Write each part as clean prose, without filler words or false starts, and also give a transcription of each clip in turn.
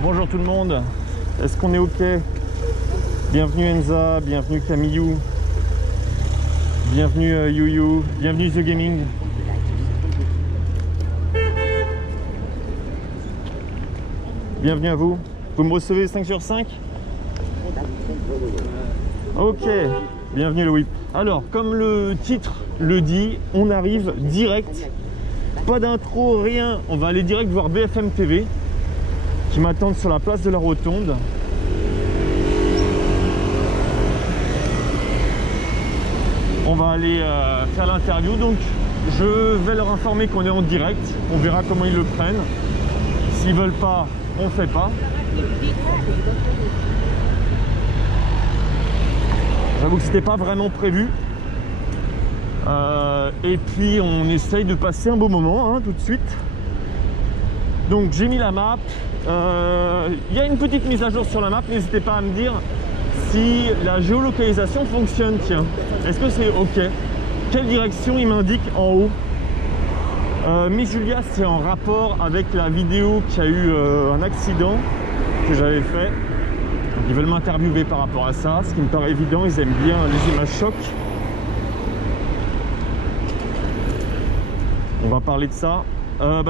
Bonjour tout le monde, est-ce qu'on est ok? Bienvenue Enza, bienvenue Camillou, bienvenue You, bienvenue The Gaming. Bienvenue à vous. Vous me recevez 5 sur 5? Ok, bienvenue le whip. Alors, comme le titre le dit, on arrive direct. Pas d'intro, rien. On va aller direct voir BFM TV qui m'attendent sur la place de la Rotonde. On va aller faire l'interview. Donc, je vais leur informer qu'on est en direct. On verra comment ils le prennent. S'ils veulent pas, on le fait pas. J'avoue que c'était pas vraiment prévu. Et puis on essaye de passer un beau moment hein, tout de suite. Donc j'ai mis la map. Il y a une petite mise à jour sur la map. N'hésitez pas à me dire si la géolocalisation fonctionne. Tiens, est-ce que c'est ok? Quelle direction il m'indique en haut? Miss Julia, c'est en rapport avec la vidéo qui a eu un accident que j'avais fait. Donc, ils veulent m'interviewer par rapport à ça, ce qui me paraît évident. Ils aiment bien les images chocs. On va parler de ça.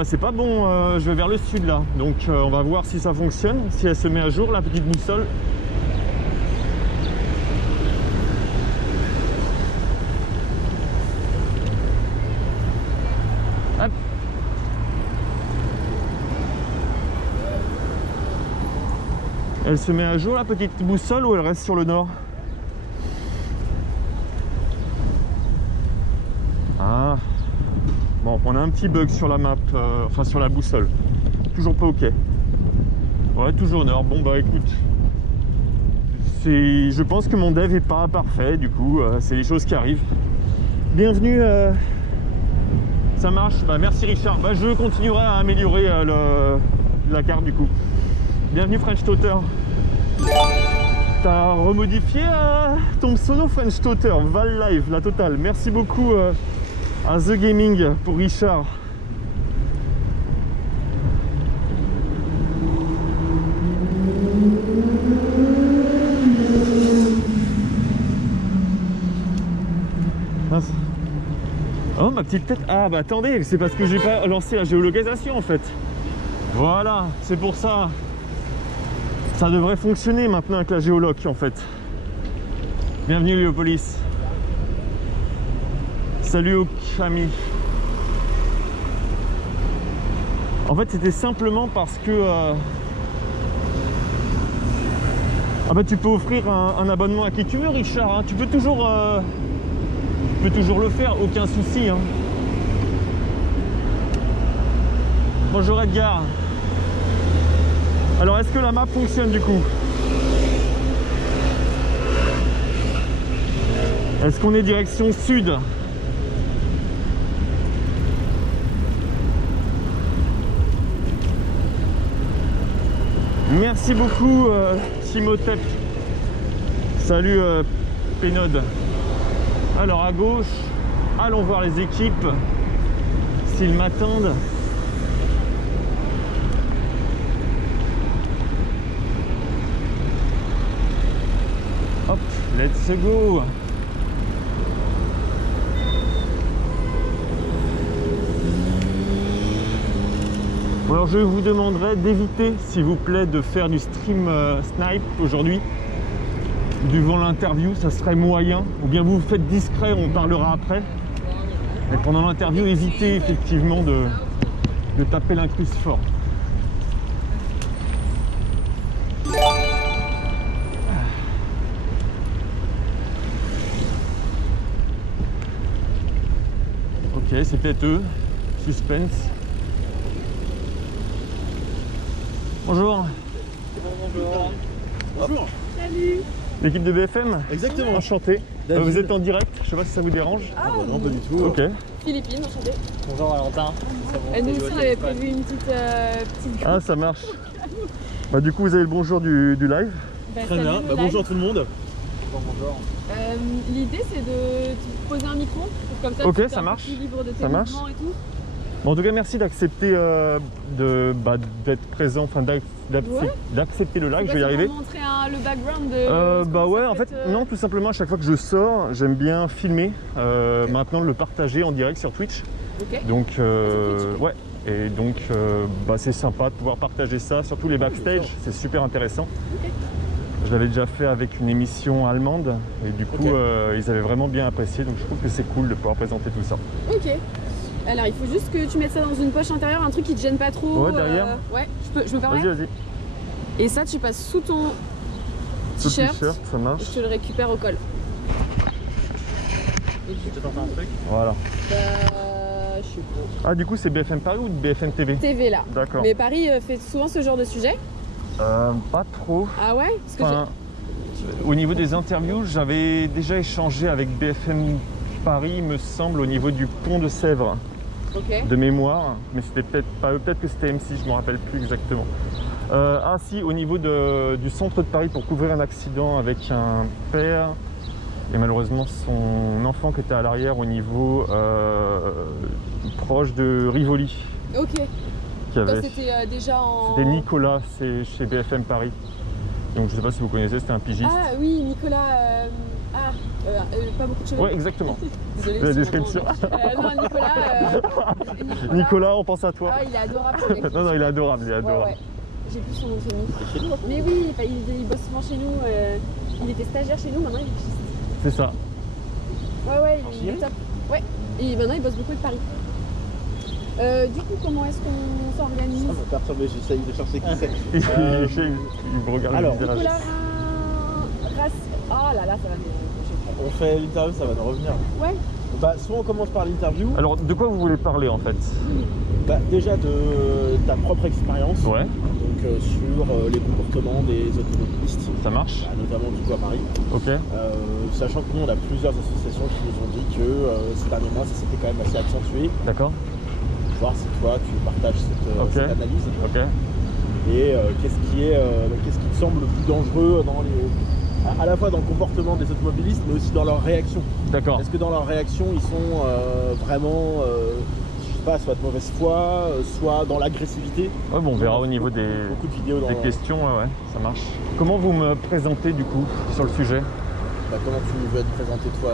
C'est pas bon, je vais vers le sud là. Donc on va voir si ça fonctionne, si elle se met à jour, la petite boussole. Hop. Elle se met à jour la petite boussole ou elle reste sur le nord? Ah. Bon, on a un petit bug sur la map, enfin sur la boussole. Toujours pas ok. Ouais, toujours nord. Bon bah écoute, je pense que mon dev est pas parfait, du coup, c'est les choses qui arrivent. Bienvenue, ça marche. Bah merci Richard. Bah je continuerai à améliorer la carte du coup. Bienvenue French Totter. T'as remodifié ton pseudo French Totter, Val Live, la totale. Merci beaucoup. À The Gaming pour Richard. Oh ma petite tête. Ah bah attendez, c'est parce que j'ai pas lancé la géolocalisation en fait. Voilà, c'est pour ça. Ça devrait fonctionner maintenant avec la géoloc en fait. Bienvenue Léopolis. Salut aux amis. En fait, c'était simplement parce que tu peux offrir un abonnement à qui tu veux, Richard. Hein. Tu peux toujours le faire, aucun souci. Hein. Bonjour Edgar. Alors, est-ce que la map fonctionne du coup? Est-ce qu'on est direction sud? Merci beaucoup Timotep. Salut Pénode. Alors à gauche, allons voir les équipes s'ils m'attendent. Hop, let's go. Alors je vous demanderai d'éviter s'il vous plaît de faire du stream snipe aujourd'hui. Devant l'interview, ça serait moyen. Ou bien vous faites discret, on parlera après. Mais pendant l'interview, évitez effectivement de taper l'incruste fort. Ok, c'est peut-être eux. Suspense. Bonjour. Bonjour. Bonjour. Salut. L'équipe de BFM? Exactement. Enchanté. Vous êtes en direct, je sais pas si ça vous dérange. Ah, non, pas du tout. Ok. Philippine, enchantée. Bonjour Valentin. Et nous aussi on avait prévu une petite Ah ça marche. Bah du coup vous avez le bonjour du live. Bah, Très bien. salut, le Bonjour live. tout le monde. Bonjour. L'idée c'est de te poser un micro, comme ça Ok, tu es ça un peu marche. plus libre de tes Ça marche. mouvements et tout. Bon, en tout cas, merci d'accepter d'être présent, enfin d'accepter le live, je vais y arriver. Montrer le background de... Bah ouais, en fait, non, tout simplement, à chaque fois que je sors, j'aime bien filmer, maintenant le partager en direct sur Twitch. Ok. Donc, ouais, et donc, bah, c'est sympa de pouvoir partager ça, surtout les backstage, c'est super intéressant. Ok. Je l'avais déjà fait avec une émission allemande, et du coup, ils avaient vraiment bien apprécié, donc je trouve que c'est cool de pouvoir présenter tout ça. Ok. Alors, il faut juste que tu mettes ça dans une poche intérieure, un truc qui te gêne pas trop. Ouais, derrière. Ouais, je me permets. Vas-y. Et ça, tu passes sous ton t-shirt, Ça marche. et je te le récupère au col. Je peux tenter un truc. Voilà. Je sais pas. Ah, du coup, c'est BFM Paris ou BFM TV? TV là. D'accord. Mais Paris fait souvent ce genre de sujet. Pas trop. Ah ouais? Parce que Enfin, au niveau des interviews, j'avais déjà échangé avec BFM Paris, il me semble, au niveau du pont de Sèvres, Ok. de mémoire, mais c'était peut-être pas eux, peut-être que c'était M6, je ne me rappelle plus exactement. Ah si, au niveau du centre de Paris pour couvrir un accident avec un père et malheureusement son enfant qui était à l'arrière au niveau proche de Rivoli. Ok. Qui avait... C'était déjà en... C'était Nicolas, c'est chez BFM Paris. Donc je ne sais pas si vous connaissez, c'était un pigiste. Ah oui, Nicolas... pas beaucoup de cheveux. Ouais, exactement. Désolée. La description. Non, Nicolas... Nicolas, on pense à toi. Ah, il est adorable ce mec. Non, il est adorable, il est adorable. Ouais. J'ai plus son nom de famille. Chez nous. Mais oui, il bosse souvent chez nous. Il était stagiaire chez nous, maintenant il est pigiste. C'est ça. Ouais, il est top. Ouais. Et maintenant il bosse beaucoup de Paris. Du coup, comment est-ce qu'on s'organise? Ça m'a perturbé, j'essaye de chercher qui c'est. Il me regarde alors, le visage. Nicolas Oh là là, ça va me... On fait l'interview, ça va nous revenir. Ouais. Bah, soit on commence par l'interview. Alors, de quoi vous voulez parler en fait? Bah, déjà de ta propre expérience. Ouais, Donc sur les comportements des automobilistes. ça marche. Bah, notamment du coup à Paris. Ok. Sachant que nous on a plusieurs associations qui nous ont dit que ces derniers mois ça s'était quand même assez accentué. D'accord. Voir si toi tu partages cette analyse. Ok. Et qu'est-ce qui te semble le plus dangereux dans à la fois dans le comportement des automobilistes mais aussi dans leur réaction. D'accord. Est-ce que dans leur réaction ils sont vraiment je sais pas, soit de mauvaise foi, soit dans l'agressivité? Ouais, bon, on verra au niveau des beaucoup de vidéos des questions, ouais, ça marche. Comment vous me présentez du coup sur le sujet? Bah, comment tu veux te présenter toi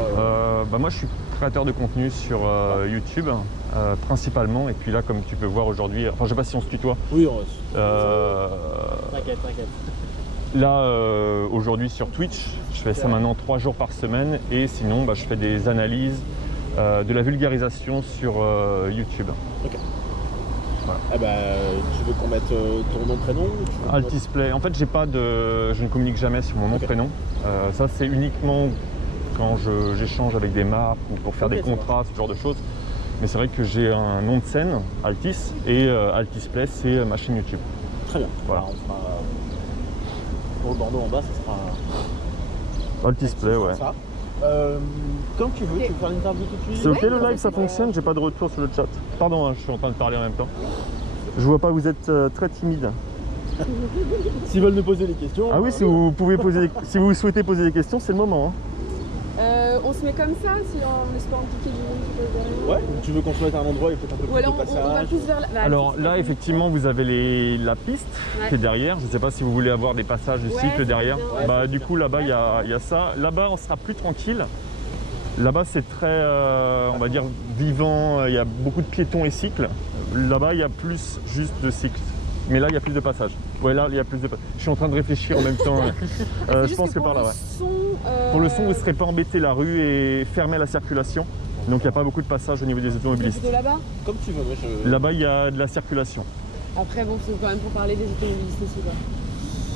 Bah, moi je suis créateur de contenu sur YouTube principalement, et puis là comme tu peux voir aujourd'hui, enfin je sais pas si on se tutoie. Oui, T'inquiète. Là aujourd'hui sur Twitch, je fais ça maintenant 3 jours par semaine, et sinon bah, je fais des analyses, de la vulgarisation sur YouTube. Ok. Voilà. Eh bah, tu veux qu'on mette ton nom, prénom Altisplay. En fait, je ne communique jamais sur mon nom, prénom. Ça, c'est uniquement quand j'échange avec des marques ou pour faire des contrats, ce genre de choses. Mais c'est vrai que j'ai un nom de scène, Altis, et Altisplay, c'est ma chaîne YouTube. Très bien. Voilà. Alors, on fera pour le bandeau en bas, ça sera Altisplay, ouais. ça. Quand tu veux, tu veux faire l'interview tout de suite? C'est ok le live, ça fonctionne? J'ai pas de retour sur le chat. Pardon, hein, je suis en train de parler en même temps. Je vois pas, vous êtes très timide. S'ils veulent nous poser des questions. Ah oui, si vous pouvez si vous souhaitez poser des questions, c'est le moment. Hein. On se met comme ça, si on espère impliquer du monde. Ouais, ou tu veux qu'on se mette à un endroit et peut-être un peu Ou plus alors de passage. on va plus vers la... Bah, Alors là, effectivement, vous avez la piste qui est derrière. Je ne sais pas si vous voulez avoir des passages de cycle derrière. bien, ouais. Bah, du coup, là-bas, il y a ça. Là-bas, on sera plus tranquille. Là-bas, c'est très, on va dire, vivant. Il y a beaucoup de piétons et cycles. Là-bas, il y a plus juste de cycles. Mais là, il y a plus de passages. Ouais, là, il y a plus de passages. Je suis en train de réfléchir en même temps. Je pense que par là, ouais. Pour le son, vous ne serez pas embêté la rue et fermer la circulation. Donc, il n'y a pas beaucoup de passages au niveau des automobilistes. plutôt là-bas. Comme tu veux, moi je... Là-bas, il y a de la circulation. Après, bon, c'est quand même pour parler des automobilistes aussi, quoi.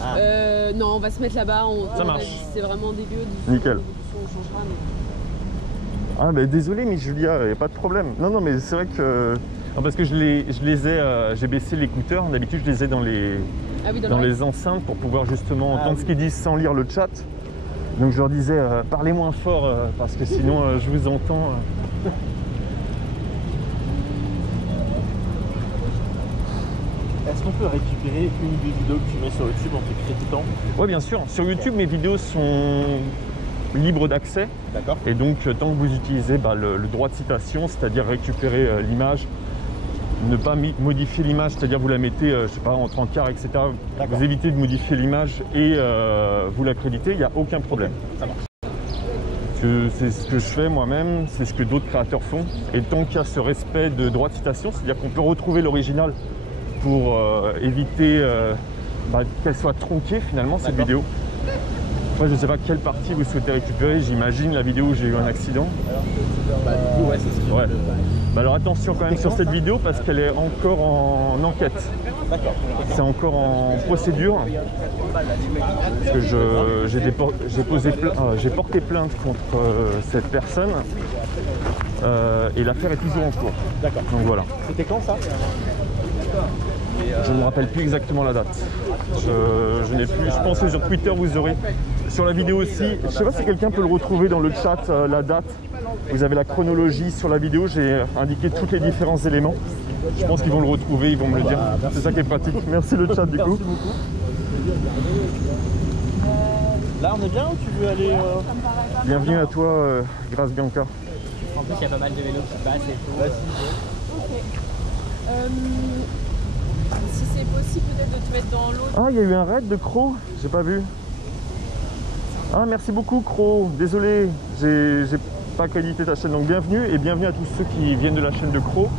Ah. Non, on va se mettre là-bas. Ça marche. C'est vraiment dégueu. Nickel. On changera, mais... Ah, bah désolé, mais Julia, il n'y a pas de problème. Non, mais c'est vrai que... Non, parce que j'ai baissé l'écouteur. D'habitude, je les ai dans les enceintes pour pouvoir justement entendre ce qu'ils disent sans lire le chat. Donc je leur disais, parlez moins fort parce que sinon je vous entends. Est-ce qu'on peut récupérer une des vidéos que tu mets sur YouTube en te créditant? Oui, bien sûr. Sur YouTube, mes vidéos sont libres d'accès. D'accord. Et donc, tant que vous utilisez le droit de citation, c'est-à-dire récupérer l'image ne pas modifier l'image, c'est-à-dire vous la mettez, je sais pas, en 30 quarts, etc. Vous évitez de modifier l'image et vous la créditez, il n'y a aucun problème. Ça marche. C'est ce que je fais moi-même, c'est ce que d'autres créateurs font. Et tant qu'il y a ce respect de droit de citation, c'est-à-dire qu'on peut retrouver l'original pour éviter qu'elle soit tronquée finalement, cette vidéo. Moi, je ne sais pas quelle partie vous souhaitez récupérer, j'imagine la vidéo où j'ai eu un accident. Du coup, ouais, c'est ce qui Ouais. Alors attention quand même sur cette vidéo parce qu'elle est encore en enquête. D'accord. C'est encore en procédure. Parce que j'ai porté plainte contre cette personne et l'affaire est toujours en cours. D'accord. Donc voilà. C'était quand ça? Je ne me rappelle plus exactement la date. Je n'ai plus. Je pense que sur Twitter vous aurez. Sur la vidéo aussi. Je ne sais pas si quelqu'un peut le retrouver dans le chat, la date. Vous avez la chronologie sur la vidéo. J'ai indiqué tous les différents éléments. Je pense qu'ils vont le retrouver, ils vont me le dire. C'est ça qui est pratique. Merci le chat du coup. Merci beaucoup. Là on est bien ou tu veux aller Bienvenue à toi, Grâce Bianca. En plus, il y a pas mal de vélos qui passent et tout. Ok. Si c'est possible, peut-être de te mettre dans l'autre. Ah, il y a eu un raid de Crow, j'ai pas vu. Ah, merci beaucoup Crow. Désolé, j'ai pas crédité ta chaîne, donc bienvenue et bienvenue à tous ceux qui viennent de la chaîne de Crow.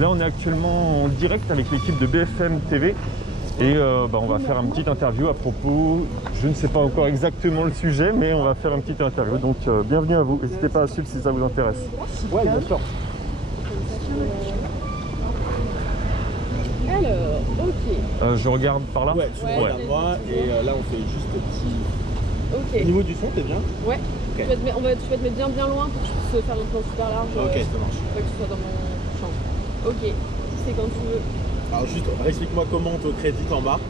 Là, on est actuellement en direct avec l'équipe de BFM TV et on va faire une petite interview à propos, je ne sais pas encore exactement le sujet, mais on va faire une petite interview. Donc, bienvenue à vous. N'hésitez pas à suivre si ça vous intéresse. Ouais, bien sûr. Alors, ok. Je regarde par là. Ouais, tu regardes moi et là on fait juste le petit. Ok. Au niveau du son, t'es bien? Ouais. Ok. Tu vas te mettre bien loin pour que je puisse faire un plan super large. Ok, ça marche. Pas que ce soit dans mon champ. Ok. C'est quand tu veux. Alors juste, explique-moi comment on te crédite en bas.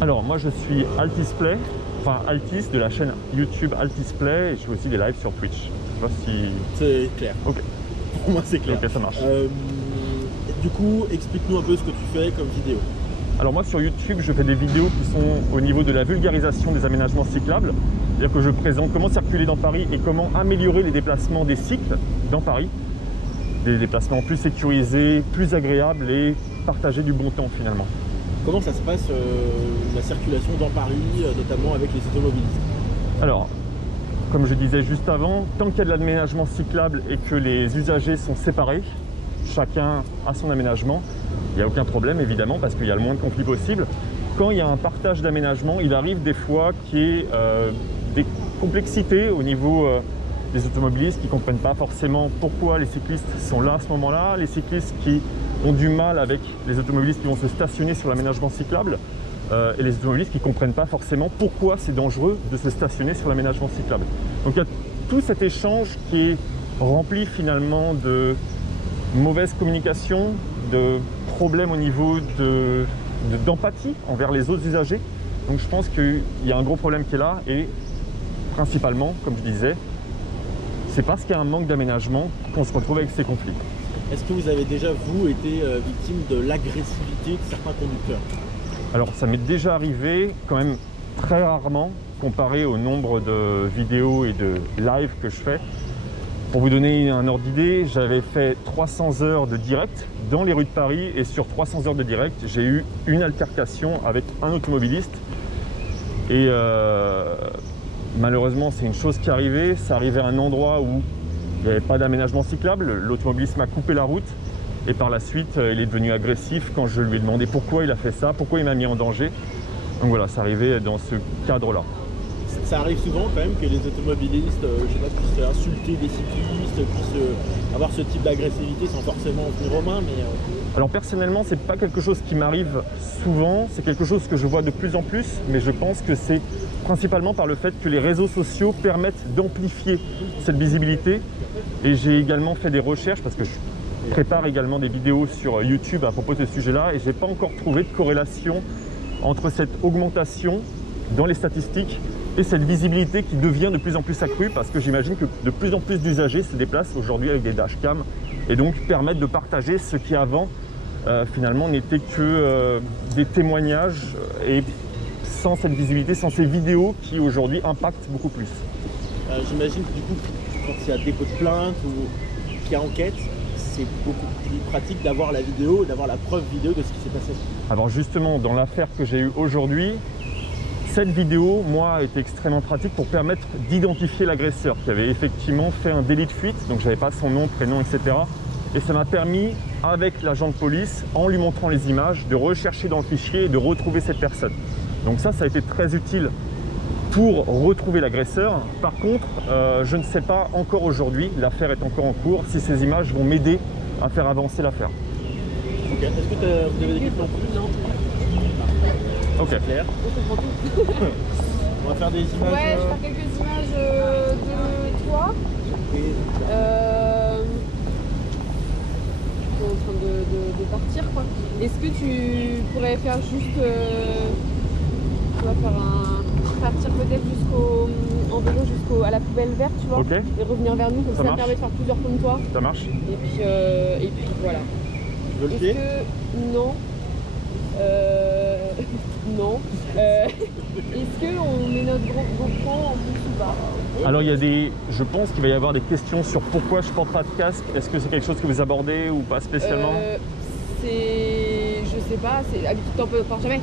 Alors, moi je suis Altisplay, enfin Altis de la chaîne YouTube Altisplay et je fais aussi des lives sur Twitch. Je sais pas si. C'est clair. Ok. Pour moi c'est clair. Ok, ça marche. Du coup, explique-nous un peu ce que tu fais comme vidéo. Alors moi sur YouTube, je fais des vidéos qui sont au niveau de la vulgarisation des aménagements cyclables. C'est-à-dire que je présente comment circuler dans Paris et comment améliorer les déplacements des cycles dans Paris. Des déplacements plus sécurisés, plus agréables et partager du bon temps finalement. Comment ça se passe la circulation dans Paris, notamment avec les automobilistes? Alors, comme je disais juste avant, tant qu'il y a de l'aménagement cyclable et que les usagers sont séparés, chacun a son aménagement, il n'y a aucun problème évidemment parce qu'il y a le moins de conflits possible. Quand il y a un partage d'aménagement, il arrive des fois qu'il y ait des complexités au niveau des automobilistes qui ne comprennent pas forcément pourquoi les cyclistes sont là à ce moment-là, les cyclistes qui ont du mal avec les automobilistes qui vont se stationner sur l'aménagement cyclable et les automobilistes qui ne comprennent pas forcément pourquoi c'est dangereux de se stationner sur l'aménagement cyclable. Donc il y a tout cet échange qui est rempli finalement de mauvaise communication, de problèmes au niveau d'empathie envers les autres usagers. Donc je pense qu'il y a un gros problème qui est là et principalement, comme je disais, c'est parce qu'il y a un manque d'aménagement qu'on se retrouve avec ces conflits. Est-ce que vous avez déjà, vous, été victime de l'agressivité de certains conducteurs? Alors ça m'est déjà arrivé, quand même très rarement, comparé au nombre de vidéos et de lives que je fais. Pour vous donner un ordre d'idée, j'avais fait 300 heures de direct dans les rues de Paris et sur 300 heures de direct, j'ai eu une altercation avec un automobiliste. Et malheureusement, c'est une chose qui est arrivée. Ça arrivait à un endroit où il n'y avait pas d'aménagement cyclable. L'automobiliste m'a coupé la route et par la suite, il est devenu agressif quand je lui ai demandé pourquoi il a fait ça, pourquoi il m'a mis en danger. Donc voilà, ça arrivait dans ce cadre-là. Ça arrive souvent quand même que les automobilistes, je sais pas, puissent insulter des cyclistes, puissent avoir ce type d'agressivité sans forcément en venir aux mains, mais... Alors personnellement, c'est pas quelque chose qui m'arrive souvent, c'est quelque chose que je vois de plus en plus, mais je pense que c'est principalement par le fait que les réseaux sociaux permettent d'amplifier cette visibilité. Et j'ai également fait des recherches parce que je prépare également des vidéos sur YouTube à propos de ce sujet-là et j'ai pas encore trouvé de corrélation entre cette augmentation dans les statistiques et cette visibilité qui devient de plus en plus accrue parce que j'imagine que de plus en plus d'usagers se déplacent aujourd'hui avec des dashcams et donc permettent de partager ce qui avant finalement n'était que des témoignages et sans cette visibilité, sans ces vidéos qui aujourd'hui impactent beaucoup plus. J'imagine que du coup, quand il y a dépôt de plainte ou qu'il y a enquête, c'est beaucoup plus pratique d'avoir la vidéo, d'avoir la preuve vidéo de ce qui s'est passé. Alors justement, dans l'affaire que j'ai eue aujourd'hui, cette vidéo, moi, a été extrêmement pratique pour permettre d'identifier l'agresseur qui avait effectivement fait un délit de fuite, donc je n'avais pas son nom, prénom, etc. Et ça m'a permis, avec l'agent de police, en lui montrant les images, de rechercher dans le fichier et de retrouver cette personne. Donc ça a été très utile pour retrouver l'agresseur. Par contre, je ne sais pas encore aujourd'hui, l'affaire est encore en cours, si ces images vont m'aider à faire avancer l'affaire. Ok, est-ce que vous avez des questions? Non. Ok. C'est clair. On va faire des images. Ouais, je vais faire quelques images de toi. En train de partir quoi. Est-ce que tu pourrais faire juste on va faire partir peut-être en vélo à la poubelle verte, tu vois, Ok. et revenir vers nous, comme ça permet de faire plusieurs comme toi. Ça marche. Et puis voilà. Tu veux le pied? Non. Non. Est-ce qu'on met notre GoPro en plus ou pas? Alors je pense qu'il va y avoir des questions sur pourquoi je porte pas de casque. Est-ce que c'est quelque chose que vous abordez ou pas spécialement? Je sais pas, habitude t'en portes jamais?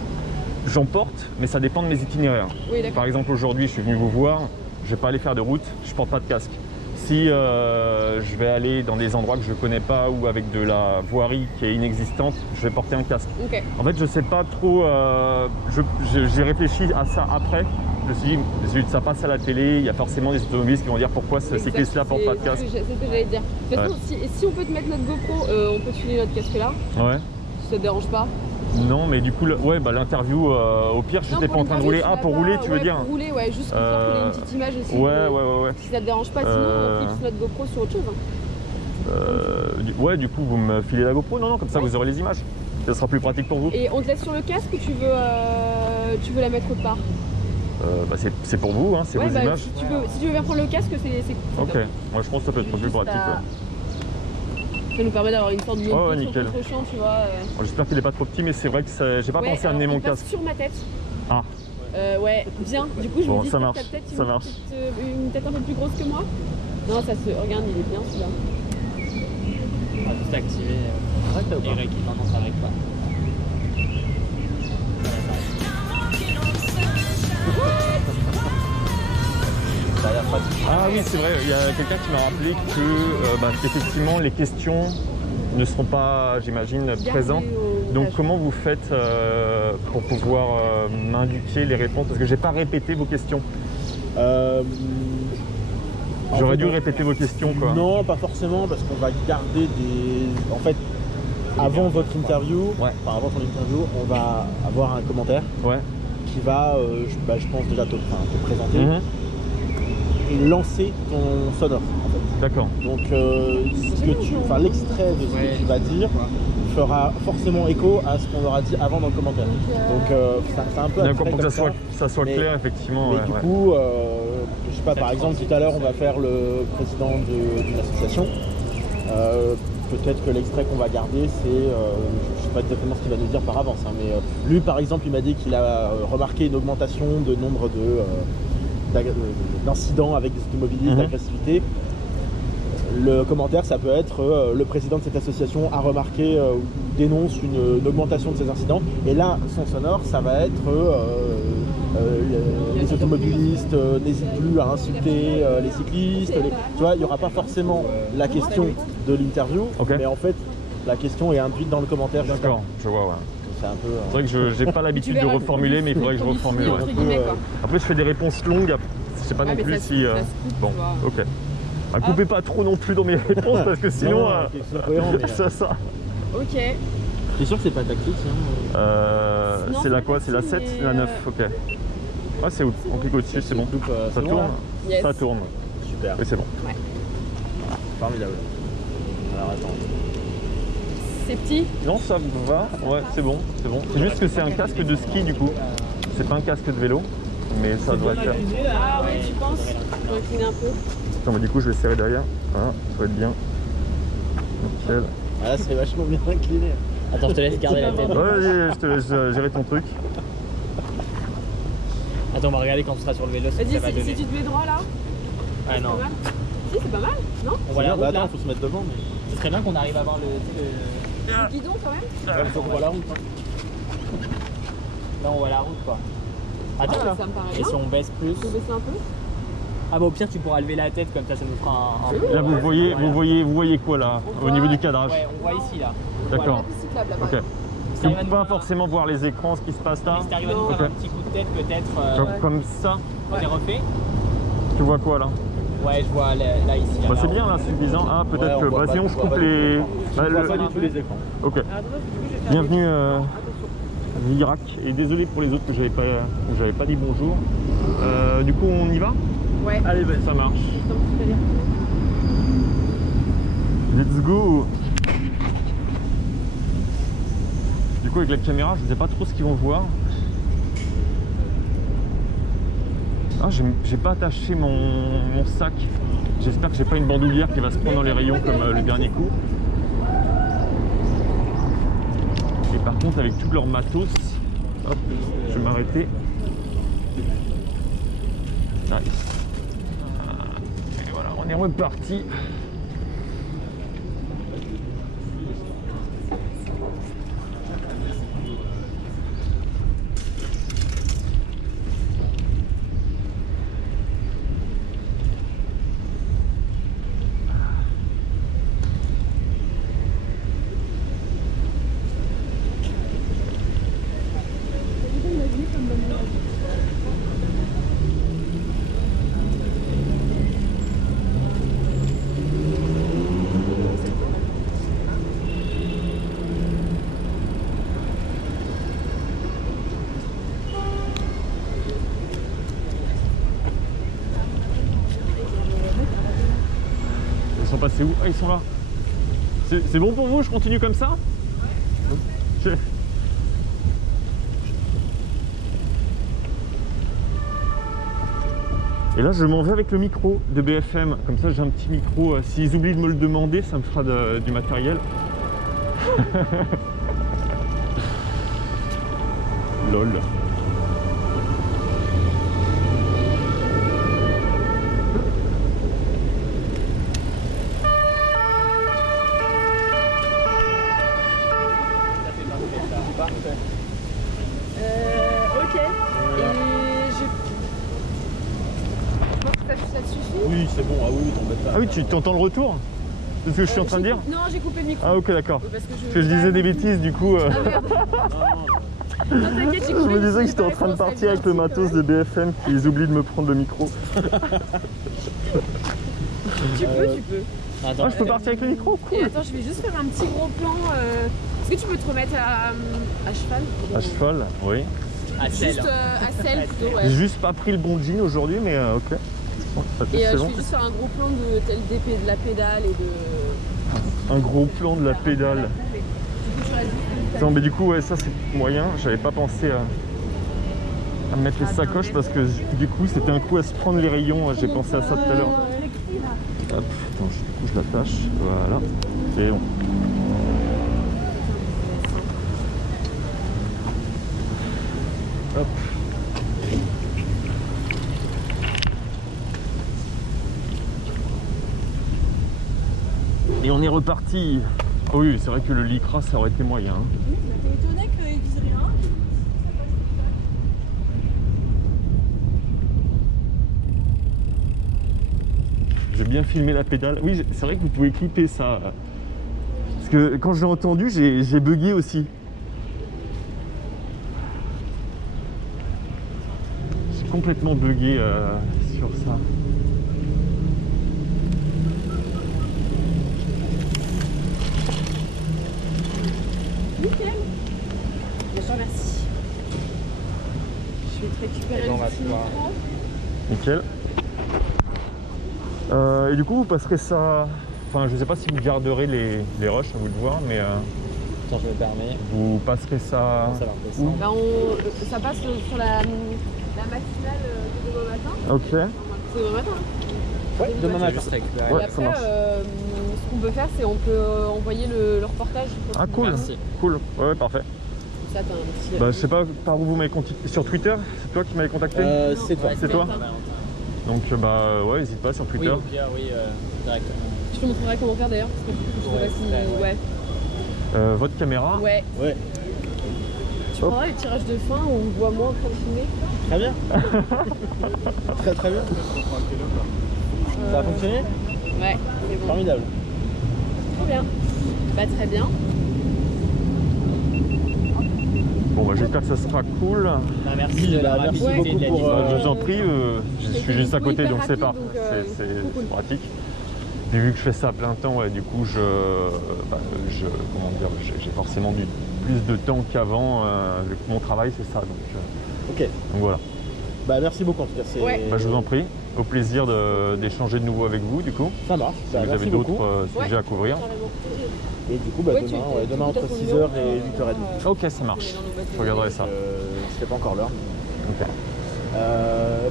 J'en porte, mais ça dépend de mes itinéraires. Oui, d'accord. Par exemple, aujourd'hui, je suis venu vous voir, je vais pas aller faire de route, je porte pas de casque. Si je vais aller dans des endroits que je connais pas ou avec de la voirie qui est inexistante, je vais porter un casque. Okay. En fait, je sais pas trop, j'ai réfléchi à ça après. Je me suis dit, ça passe à la télé, il y a forcément des automobilistes qui vont dire pourquoi ce cycliste-là porte pas de casque. C'est ce que j'allais dire. De toute façon, si on peut te mettre notre GoPro, on peut te filer notre casque là. Ouais. Ça te dérange pas? Non, mais du coup, l'interview, au pire, je n'étais pas en train de rouler. Ah, pour rouler, tu veux dire? Pour rouler, ouais, juste pour qu'il y ait une petite image aussi. Ouais. Si ça te dérange pas, sinon on clipse notre GoPro sur autre chose. Ouais, du coup, vous me filez la GoPro? Non, comme ça, vous aurez les images. Ça sera plus pratique pour vous. Et on te laisse sur le casque ou tu veux la mettre autre part? C'est pour vous, hein, c'est vos images. Si tu veux bien prendre le casque, c'est ok, moi je pense que ça peut être plus pratique. Ça nous permet d'avoir une sorte de nickel. sur champ, tu vois. J'espère qu'il n'est pas trop petit, mais c'est vrai que j'ai pas pensé à amener mon casque. Sur ma tête. Ah. Ouais, bien. Du coup, je me dis ça que marche, ta tête, ça marche. Une tête un peu plus grosse que moi. Non, regarde, il est bien celui-là. On va tout activer. Eric, maintenant ça arrive pas. Ah oui, c'est vrai, il y a quelqu'un qui m'a rappelé que effectivement les questions ne seront pas, j'imagine, présentes. Donc comment vous faites pour pouvoir m'indiquer les réponses? Parce que j'ai pas répété vos questions. J'aurais dû répéter vos questions, quoi. Non, pas forcément, parce qu'on va garder des... En fait, avant votre interview, avant ton interview, on va avoir un commentaire qui va, je pense déjà te présenter et lancer ton sonore. En fait. D'accord. Donc l'extrait de ce que tu vas dire fera forcément écho à ce qu'on aura dit avant dans le commentaire. Donc c'est un peu d'accord, pour que ça soit clair, effectivement. Mais du coup, je sais pas, par exemple, tout à l'heure, on va faire le président d'une association. Peut-être que l'extrait qu'on va garder, c'est, je sais pas exactement ce qu'il va nous dire par avance, hein, mais lui, par exemple, il m'a dit qu'il a remarqué une augmentation de nombre d'incidents avec des automobilistes, d'agressivité. Le commentaire, ça peut être le président de cette association a remarqué ou dénonce une augmentation de ces incidents. Et là, son sonore, ça va être les automobilistes n'hésitent plus à insulter les cyclistes. Tu vois, il n'y aura pas forcément la question de l'interview, mais en fait, la question est induite dans le commentaire. D'accord, je vois, ouais. C'est un peu... C'est vrai que je n'ai pas l'habitude de reformuler, mais il faudrait que je reformule. Après, je fais des réponses longues, je sais pas non plus si... Bon, ok. Coupez pas trop non plus dans mes réponses parce que sinon c'est ça. Ok. T'es sûr que c'est pas tactique c'est la quoi? C'est la 7, la 9, ok. Ah c'est où? On clique au-dessus, c'est bon. Ça tourne? Ça tourne. Super. Oui c'est bon. Ouais. Formidable. Alors attends. C'est petit? Non ça va, ouais c'est bon, c'est bon. C'est juste que c'est un casque de ski du coup. C'est pas un casque de vélo, mais ça doit être... Ah oui tu penses? Je vais incliner un peu. Attends, du coup je vais serrer derrière, voilà, ça va être bien. Nickel. Ah c'est vachement bien incliné. Attends, je te laisse garder la tête. Ouais, je te laisse gérer ton truc. Attends, on va regarder quand tu seras sur le vélo. Vas-y, si tu te mets droit là. Ah non. Si, c'est pas mal, non? On va aller attends, faut se mettre devant. Mais... Ce serait bien qu'on arrive à voir le guidon quand même. Il faut qu'on voit la route. Hein. Là, on voit la route, quoi. Attends, Ah, ça me paraît et bien. si on baisse plus? Tu peux baisser un peu? Ah bah au pire, tu pourras lever la tête, comme ça nous fera un... Là, vous voyez quoi là, au niveau du cadrage? Ouais, on voit ici, là. D'accord. La piste cyclable là-bas. Ok. Tu peux pas forcément voir les écrans, ce qui se passe là? Si t'arrives à nous faire un petit coup de tête, peut-être... Comme ça? On les refait? Tu vois quoi là? Ouais, je vois là, ici. Bah, c'est bien là, suffisant. Ah, peut-être que. Bah, sinon, je coupe les. Bah, on voit pas du tout les écrans. Ok. Bienvenue à l'Irak. Et désolé pour les autres que j'avais pas dit bonjour. Du coup, on y va? Ouais. Allez, ben, ça marche. Let's go. Du coup, avec la caméra, je ne sais pas trop ce qu'ils vont voir. Ah, j'ai pas attaché mon sac. J'espère que j'ai pas une bandoulière qui va se prendre dans les rayons comme le dernier coup. Et par contre, avec tout leur matos, hop, je vais m'arrêter. Nice. Et voilà, on est reparti. Ils sont passés où? Ah, ils sont là. C'est bon pour vous? Je continue comme ça? Ouais. Et là, je m'en vais avec le micro de BFM. Comme ça, j'ai un petit micro. S'ils oublient de me le demander, ça me fera du matériel. Lol. Parfait. Ok. Et je pense que ça te suffit. Oui, c'est bon. Ah oui, t'embête pas. Ah oui, tu entends le retour? C'est ce que je suis en train de dire? Non, j'ai coupé le micro. Ah ok, d'accord. Parce que Parce que je disais des bêtises du coup. Ah merde. Non, t'inquiète, j'ai Je coupé. me disais que j'étais en train de partir avec le matos de BFM et ils oublient de me prendre le micro. Tu peux. Attends, Ah, je peux partir avec le micro? Et attends, je vais juste faire un petit gros plan. Est-ce que tu peux te remettre à cheval? À cheval, oui. à selle. Juste à selle plutôt, ouais. J'ai juste pas pris le bon jean aujourd'hui, mais ok. Bon, ça fait Et je bon. vais juste faire un gros plan de la pédale et de... Un gros plan de la pédale. Du coup, tu restes juste... Non, mais du coup, ouais, ça c'est moyen. J'avais pas pensé à mettre les sacoches parce que du coup, c'était un coup à se prendre les rayons. J'ai pensé à ça tout à l'heure. Hop, attends, du coup, je l'attache. Voilà. Et bon. Hop. Et on est reparti. Ah oui, c'est vrai que le lycra, ça aurait été moyen. Hein. T'es étonné qu'ils disent rien? J'ai bien filmé la pédale. Oui, c'est vrai que vous pouvez clipper ça. Parce que quand je l'ai entendu, j'ai bugué aussi. J'ai complètement bugué sur ça. Nickel. Je te remercie. Je vais te récupérer Bon, on va le petit pouvoir. micro. Nickel. Et du coup, vous passerez ça. Enfin, je sais pas si vous garderez les rushs, à vous de voir, mais Attends, je me permets. vous passerez ça. Ça va où? redescendre. Bah, ça passe sur la matinale de demain matin. Ok. C'est demain matin. Hein. Ouais, demain matin, je te récupérer. Ouais, Et ça après, marche. ce qu'on peut faire, c'est on peut envoyer le reportage. Ah, cool. Merci. Cool. Ouais, parfait. Comme ça, t'as un petit... Bah, je sais pas par où vous m'avez contacté. Sur Twitter? C'est toi qui m'avais contacté? C'est toi. C'est toi? Valentin. Donc, bah, ouais, n'hésite pas sur Oui, Twitter. au pire, oui, directement. Tu Je te montrerai comment faire d'ailleurs, parce que je sais pas si... Ouais. Votre caméra? Ouais. Tu prendras les tirages de fin où on voit moi en train de filmer? Très bien. Très bien. Ça a fonctionné? Ouais, c'est bon. Formidable. Trop bien. Bah très bien. Bon bah j'espère que ça sera cool. Bah, merci de la merci rapidité beaucoup de la pour, livraison. Je vous en prie, je suis juste à côté donc c'est pas. C'est pratique. Puis vu que je fais ça à plein temps, ouais, du coup comment dire, j'ai forcément plus de temps qu'avant. Mon travail c'est ça. Donc voilà. Bah merci beaucoup en tout cas. Bah, je vous en prie. Au plaisir d'échanger de nouveau avec vous du coup. Ça marche. Si vous avez d'autres sujets à couvrir. Et du coup demain entre 6h et 8h30. Ok, ça marche. Je regarderai ça. Je sais pas encore l'heure. Ok.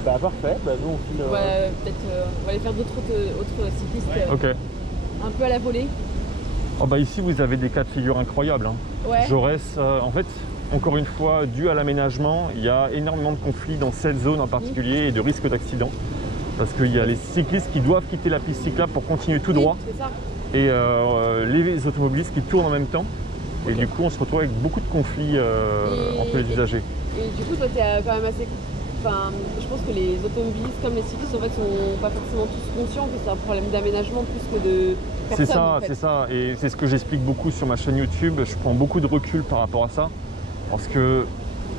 Bah parfait, bah, nous on file... peut-être on va aller faire d'autres cyclistes Ok. un peu à la volée. Oh bah ici vous avez des cas de figure incroyables. Hein. Ouais. Jaurès, en fait, encore une fois, dû à l'aménagement, il y a énormément de conflits dans cette zone en particulier et de risques d'accident. Parce qu'il y a les cyclistes qui doivent quitter la piste cyclable pour continuer tout droit. C'est ça. Et les automobilistes qui tournent en même temps. Et du coup on se retrouve avec beaucoup de conflits entre les usagers. Et du coup toi t'es quand même assez... Enfin, je pense que les automobilistes comme les cyclistes en fait sont pas forcément tous conscients que c'est un problème d'aménagement plus que de personnes. C'est ça, en fait. c'est ça. Et c'est ce que j'explique beaucoup sur ma chaîne YouTube. Je prends beaucoup de recul par rapport à ça. Parce que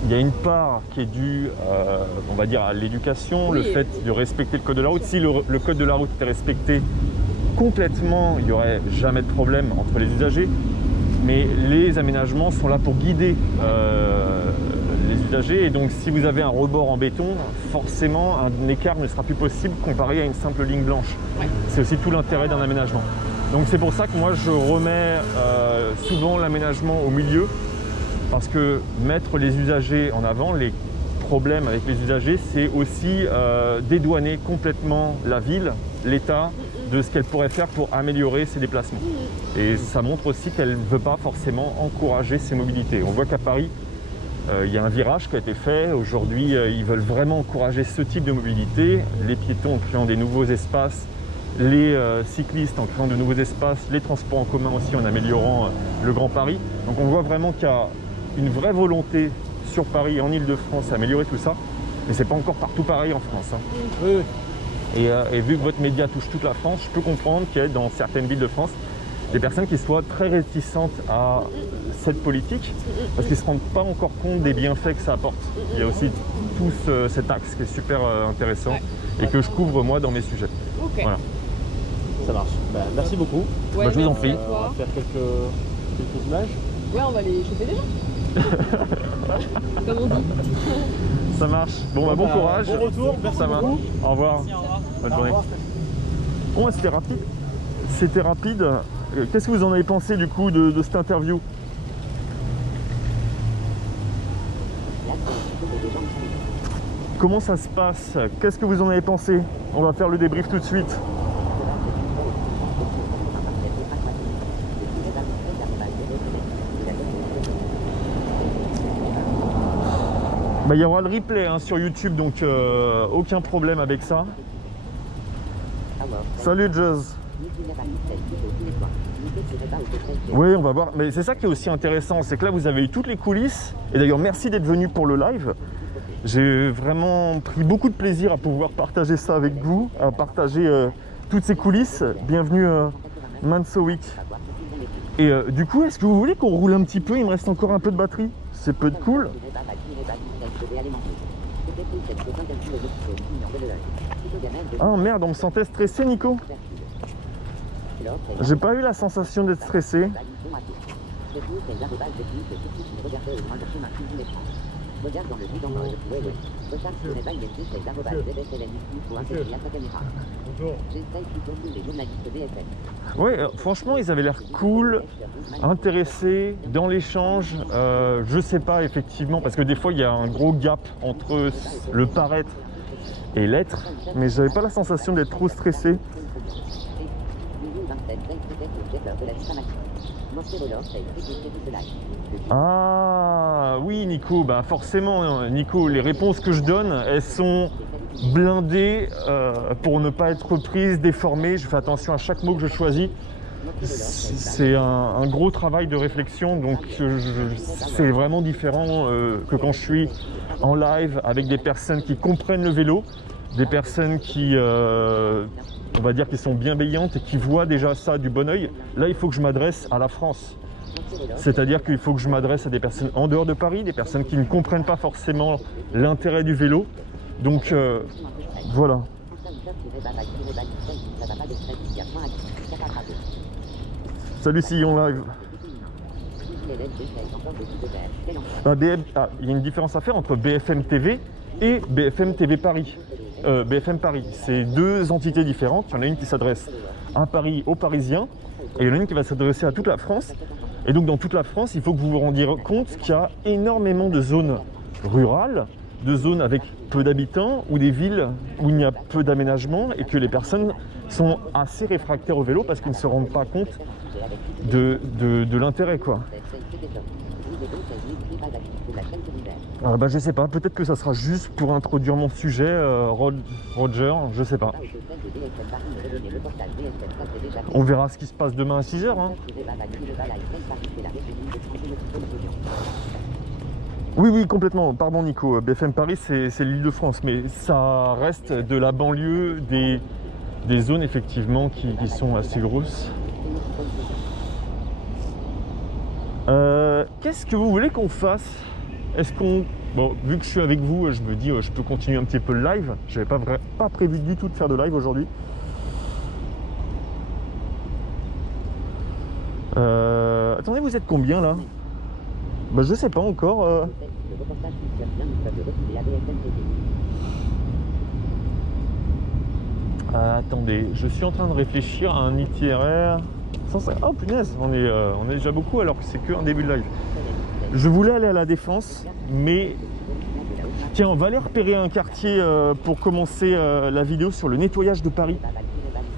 il y a une part qui est due, on va dire, à l'éducation, le fait de respecter le code de la route. Si le code de la route était respecté complètement, il n'y aurait jamais de problème entre les usagers. Mais les aménagements sont là pour guider les usagers. Et donc, si vous avez un rebord en béton, forcément, un écart ne sera plus possible comparé à une simple ligne blanche. Ouais. C'est aussi tout l'intérêt d'un aménagement. Donc, c'est pour ça que moi, je remets souvent l'aménagement au milieu. Parce que mettre les usagers en avant, les problèmes avec les usagers, c'est aussi dédouaner complètement la ville, l'État, de ce qu'elle pourrait faire pour améliorer ses déplacements. Et ça montre aussi qu'elle ne veut pas forcément encourager ces mobilités. On voit qu'à Paris, il y a un virage qui a été fait. Aujourd'hui, ils veulent vraiment encourager ce type de mobilité. Les piétons en créant des nouveaux espaces, les cyclistes en créant de nouveaux espaces, les transports en commun aussi en améliorant le Grand Paris. Donc on voit vraiment qu'il y a une vraie volonté sur Paris et en Ile-de-France à améliorer tout ça. Mais c'est pas encore partout pareil en France. Hein. Oui. Et vu que votre média touche toute la France, je peux comprendre qu'il y a dans certaines villes de France des personnes qui soient très réticentes à cette politique parce qu'ils ne se rendent pas encore compte des bienfaits que ça apporte. Il y a aussi tout cet axe qui est super intéressant et que je couvre moi dans mes sujets. Okay. Voilà. Ça marche. Bah, merci beaucoup. Ouais, je vous en prie. On va faire quelques images. Ouais, on va les choper déjà. Comme on dit. Ça marche. Bon bah, courage. Bon retour, merci ça marche. beaucoup. Au revoir. Merci, au revoir. Bonne journée. Bon, c'était rapide. C'était rapide. Qu'est-ce que vous en avez pensé du coup de cette interview? Comment ça se passe? Qu'est-ce que vous en avez pensé? On va faire le débrief tout de suite. Bah, il y aura le replay hein, sur YouTube, donc aucun problème avec ça. Salut Jazz. Oui, on va voir. Mais c'est ça qui est aussi intéressant, c'est que là vous avez eu toutes les coulisses. Et d'ailleurs merci d'être venu pour le live. J'ai vraiment pris beaucoup de plaisir à pouvoir partager ça avec vous, à partager toutes ces coulisses. Bienvenue Mansowick. Et du coup, est-ce que vous voulez qu'on roule un petit peu? Il me reste encore un peu de batterie. C'est peu de cool. Ah merde, on me sentait stressé, Nico. J'ai pas eu la sensation d'être stressé. Ouais, franchement, ils avaient l'air cool, intéressés dans l'échange. Je sais pas effectivement, parce que des fois il y a un gros gap entre le paraître et l'être, mais j'avais pas la sensation d'être trop stressé. Ah oui Nico, bah forcément Nico, les réponses que je donne, elles sont blindé pour ne pas être reprise, déformée. Je fais attention à chaque mot que je choisis. C'est un gros travail de réflexion, donc c'est vraiment différent que quand je suis en live avec des personnes qui comprennent le vélo, des personnes qui, on va dire, qui sont bienveillantes et qui voient déjà ça du bon oeil. Là, il faut que je m'adresse à la France. C'est-à-dire qu'il faut que je m'adresse à des personnes en dehors de Paris, des personnes qui ne comprennent pas forcément l'intérêt du vélo. Donc voilà. Salut Sillon Live. Il y a une différence à faire entre BFM TV et BFM TV Paris. BFM Paris, c'est deux entités différentes. Il y en a une qui s'adresse à Paris, aux Parisiens, et il y en a une qui va s'adresser à toute la France. Et donc dans toute la France, il faut que vous vous rendiez compte qu'il y a énormément de zones rurales, de zones avec peu d'habitants, ou des villes où il y a peu d'aménagement, et que les personnes sont assez réfractaires au vélo parce qu'ils ne se rendent pas compte de l'intérêt, quoi. Je sais pas, peut-être que ça sera juste pour introduire mon sujet, Roger, je sais pas. On verra ce qui se passe demain à 6 h. Hein. Oui, complètement. Pardon Nico, BFM Paris c'est l'Île-de-France, mais ça reste de la banlieue, des zones effectivement qui sont assez grosses. Qu'est-ce que vous voulez qu'on fasse? Est-ce qu'on... Bon, vu que je suis avec vous, je me dis je peux continuer un petit peu le live. Je n'avais pas prévu du tout de faire de live aujourd'hui. Attendez, vous êtes combien là? Je sais pas encore. Attendez, je suis en train de réfléchir à un itinéraire. Oh punaise, on est déjà beaucoup alors que c'est qu'un début de live. Je voulais aller à la Défense, mais tiens, on va aller repérer un quartier pour commencer la vidéo sur le nettoyage de Paris.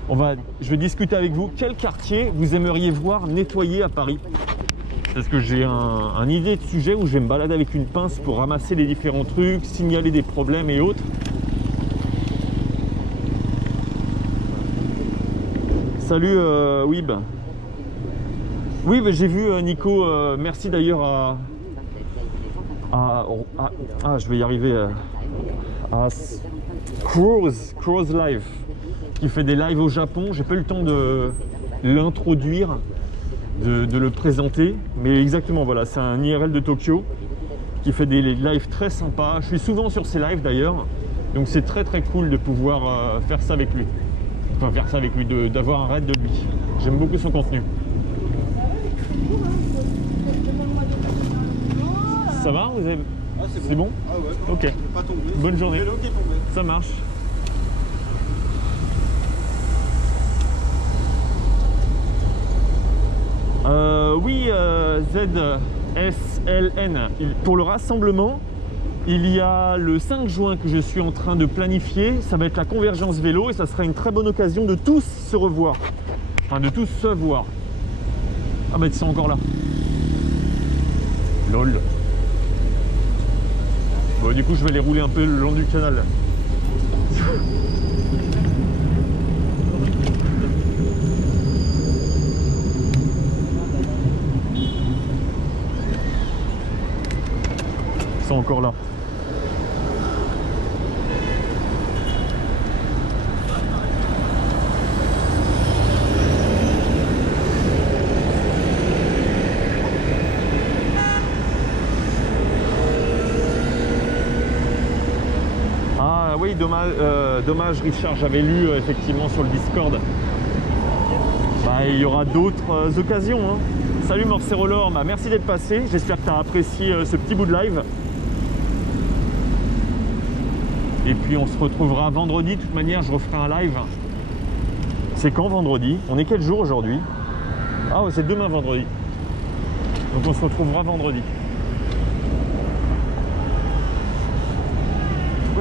Je vais discuter avec vous. Quel quartier vous aimeriez voir nettoyer à Paris? Parce que j'ai un idée de sujet où je vais me balader avec une pince pour ramasser les différents trucs, signaler des problèmes et autres. Salut Wib. Oui, j'ai vu Nico, merci d'ailleurs je vais y arriver, à Cruise Live, qui fait des lives au Japon. J'ai pas eu le temps de l'introduire, de le présenter, mais exactement, voilà, c'est un IRL de Tokyo qui fait des lives très sympas. Je suis souvent sur ses lives d'ailleurs, donc c'est très cool de pouvoir faire ça avec lui. Enfin, faire ça avec lui, d'avoir un raid de lui. J'aime beaucoup son contenu. Ça va? Vous avez... c'est bon? Ah ouais. Ok. Pas tombé. Bonne journée. Ça marche. Oui, ZSLN. Pour le rassemblement, il y a le 5 juin que je suis en train de planifier. Ça va être la convergence vélo et ça sera une très bonne occasion de tous se revoir. Enfin, de tous se voir. Ah bah ils sont encore là. Lol. Bon, du coup, je vais les rouler un peu le long du canal. Ils sont encore là. Oui, dommage Richard, j'avais lu effectivement sur le Discord. Il y aura d'autres occasions. Hein. Salut Morcerolor, merci d'être passé. J'espère que tu as apprécié ce petit bout de live. Et puis on se retrouvera vendredi. De toute manière, je referai un live. C'est quand vendredi? On est quel jour aujourd'hui? Ah ouais, c'est demain vendredi. Donc on se retrouvera vendredi.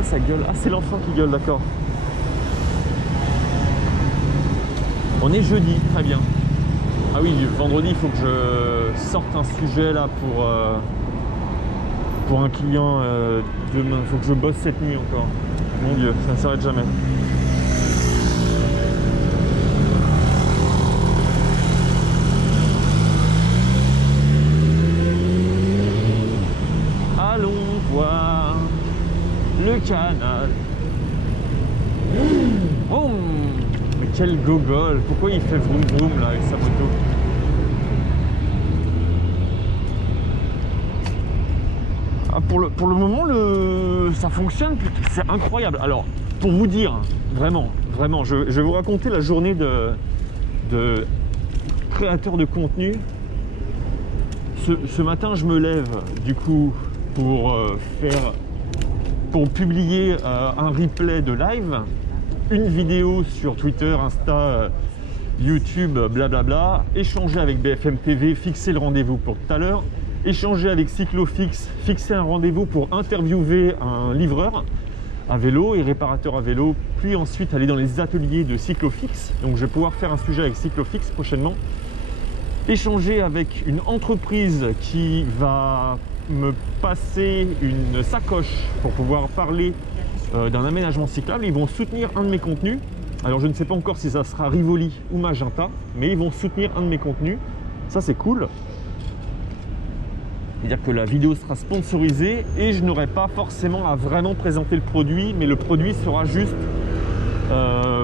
Ça gueule. Ah, c'est l'enfant qui gueule, d'accord. On est jeudi, très bien. Ah oui, vendredi, il faut que je sorte un sujet là pour un client demain. Il faut que je bosse cette nuit encore. Mon Dieu, ça ne s'arrête jamais. Allons voir le canal. Oh, mais quel gogol! Pourquoi il fait vroom vroom là avec sa moto? Ah, pour le moment, ça fonctionne, c'est incroyable. Alors, pour vous dire, vraiment, je vais vous raconter la journée de créateur de contenu. Ce matin, je me lève du coup pour publier un replay de live, une vidéo sur Twitter, Insta, YouTube, blablabla, échanger avec BFM TV, fixer le rendez-vous pour tout à l'heure, échanger avec Cyclofix, fixer un rendez-vous pour interviewer un livreur à vélo et réparateur à vélo, puis ensuite aller dans les ateliers de Cyclofix. Donc je vais pouvoir faire un sujet avec Cyclofix prochainement. Échanger avec une entreprise qui va me passer une sacoche pour pouvoir parler d'un aménagement cyclable. Ils vont soutenir un de mes contenus. Alors je ne sais pas encore si ça sera Rivoli ou Magenta, mais ils vont soutenir un de mes contenus. Ça c'est cool. C'est-à-dire que la vidéo sera sponsorisée et je n'aurai pas forcément à vraiment présenter le produit, mais le produit sera juste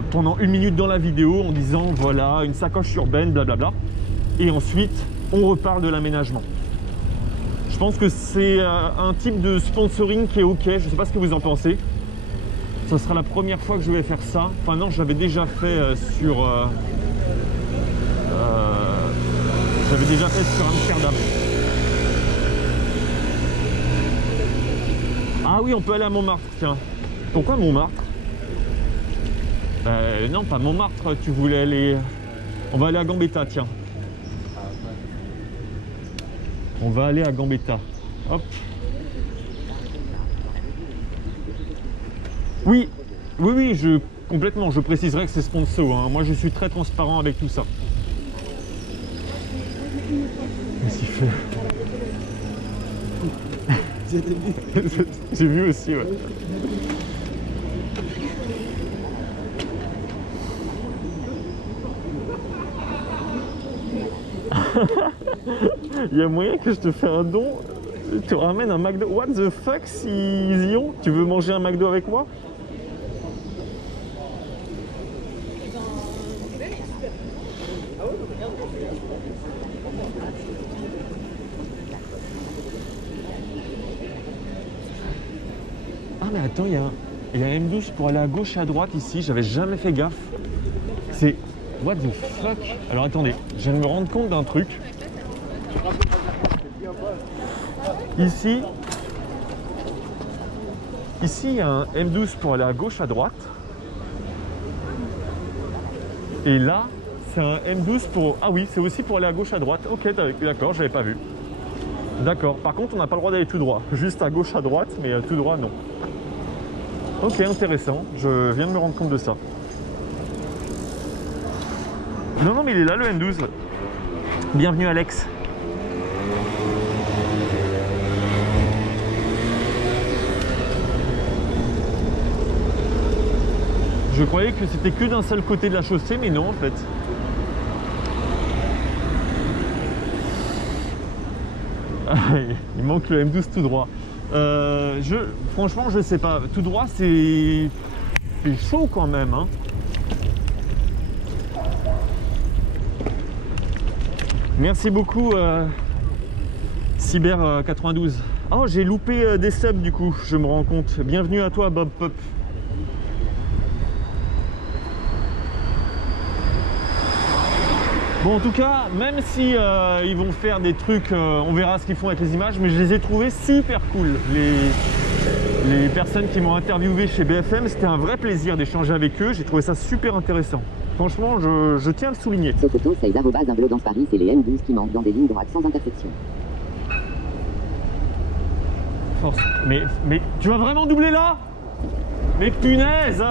pendant 1 minute dans la vidéo en disant voilà, une sacoche urbaine, blablabla. Et ensuite, on reparle de l'aménagement. Je pense que c'est un type de sponsoring qui est ok, je ne sais pas ce que vous en pensez. Ce sera la première fois que je vais faire ça. Enfin non, je l'avais déjà fait sur Amsterdam. Ah oui, on peut aller à Montmartre, tiens. Pourquoi Montmartre? Non, pas Montmartre, tu voulais aller... On va aller à Gambetta, tiens. On va aller à Gambetta. Hop. Oui, complètement. Je préciserai que c'est sponsor. Hein. Moi, je suis très transparent avec tout ça. Qu'est-ce qu'il fait? J'ai vu aussi, ouais. Il y a moyen que je te fais un don, tu ramènes un McDo. What the fuck, s'ils y ont? Tu veux manger un McDo avec moi? Ah mais attends, il y a un M12 pour aller à gauche et à droite ici, j'avais jamais fait gaffe. C'est... What the fuck? Alors attendez, je viens de me rendre compte d'un truc. Ici, il y a un M12 pour aller à gauche, à droite. Et là, c'est un M12 pour... Ah oui, c'est aussi pour aller à gauche, à droite. Ok, d'accord, j'avais pas vu. D'accord, par contre, on n'a pas le droit d'aller tout droit. Juste à gauche, à droite, mais tout droit, non. Ok, intéressant. Je viens de me rendre compte de ça. Non, mais il est là, le M12. Bienvenue, Alex. Je croyais que c'était que d'un seul côté de la chaussée, mais non, en fait. Il manque le M12 tout droit. Franchement, je sais pas. Tout droit, c'est chaud quand même. Hein. Merci beaucoup, Cyber92. Oh, j'ai loupé des subs du coup, je me rends compte. Bienvenue à toi, Bob Pop. Bon, en tout cas, même si ils vont faire des trucs, on verra ce qu'ils font avec les images, mais je les ai trouvés super cool. Les personnes qui m'ont interviewé chez BFM, c'était un vrai plaisir d'échanger avec eux. J'ai trouvé ça super intéressant. Franchement, je tiens à le souligner. Sokoto 16 @ un vélo dans Paris, c'est les M12 qui manquent dans des lignes droites sans intersection. Force. Mais tu vas vraiment doubler là? Mais punaise!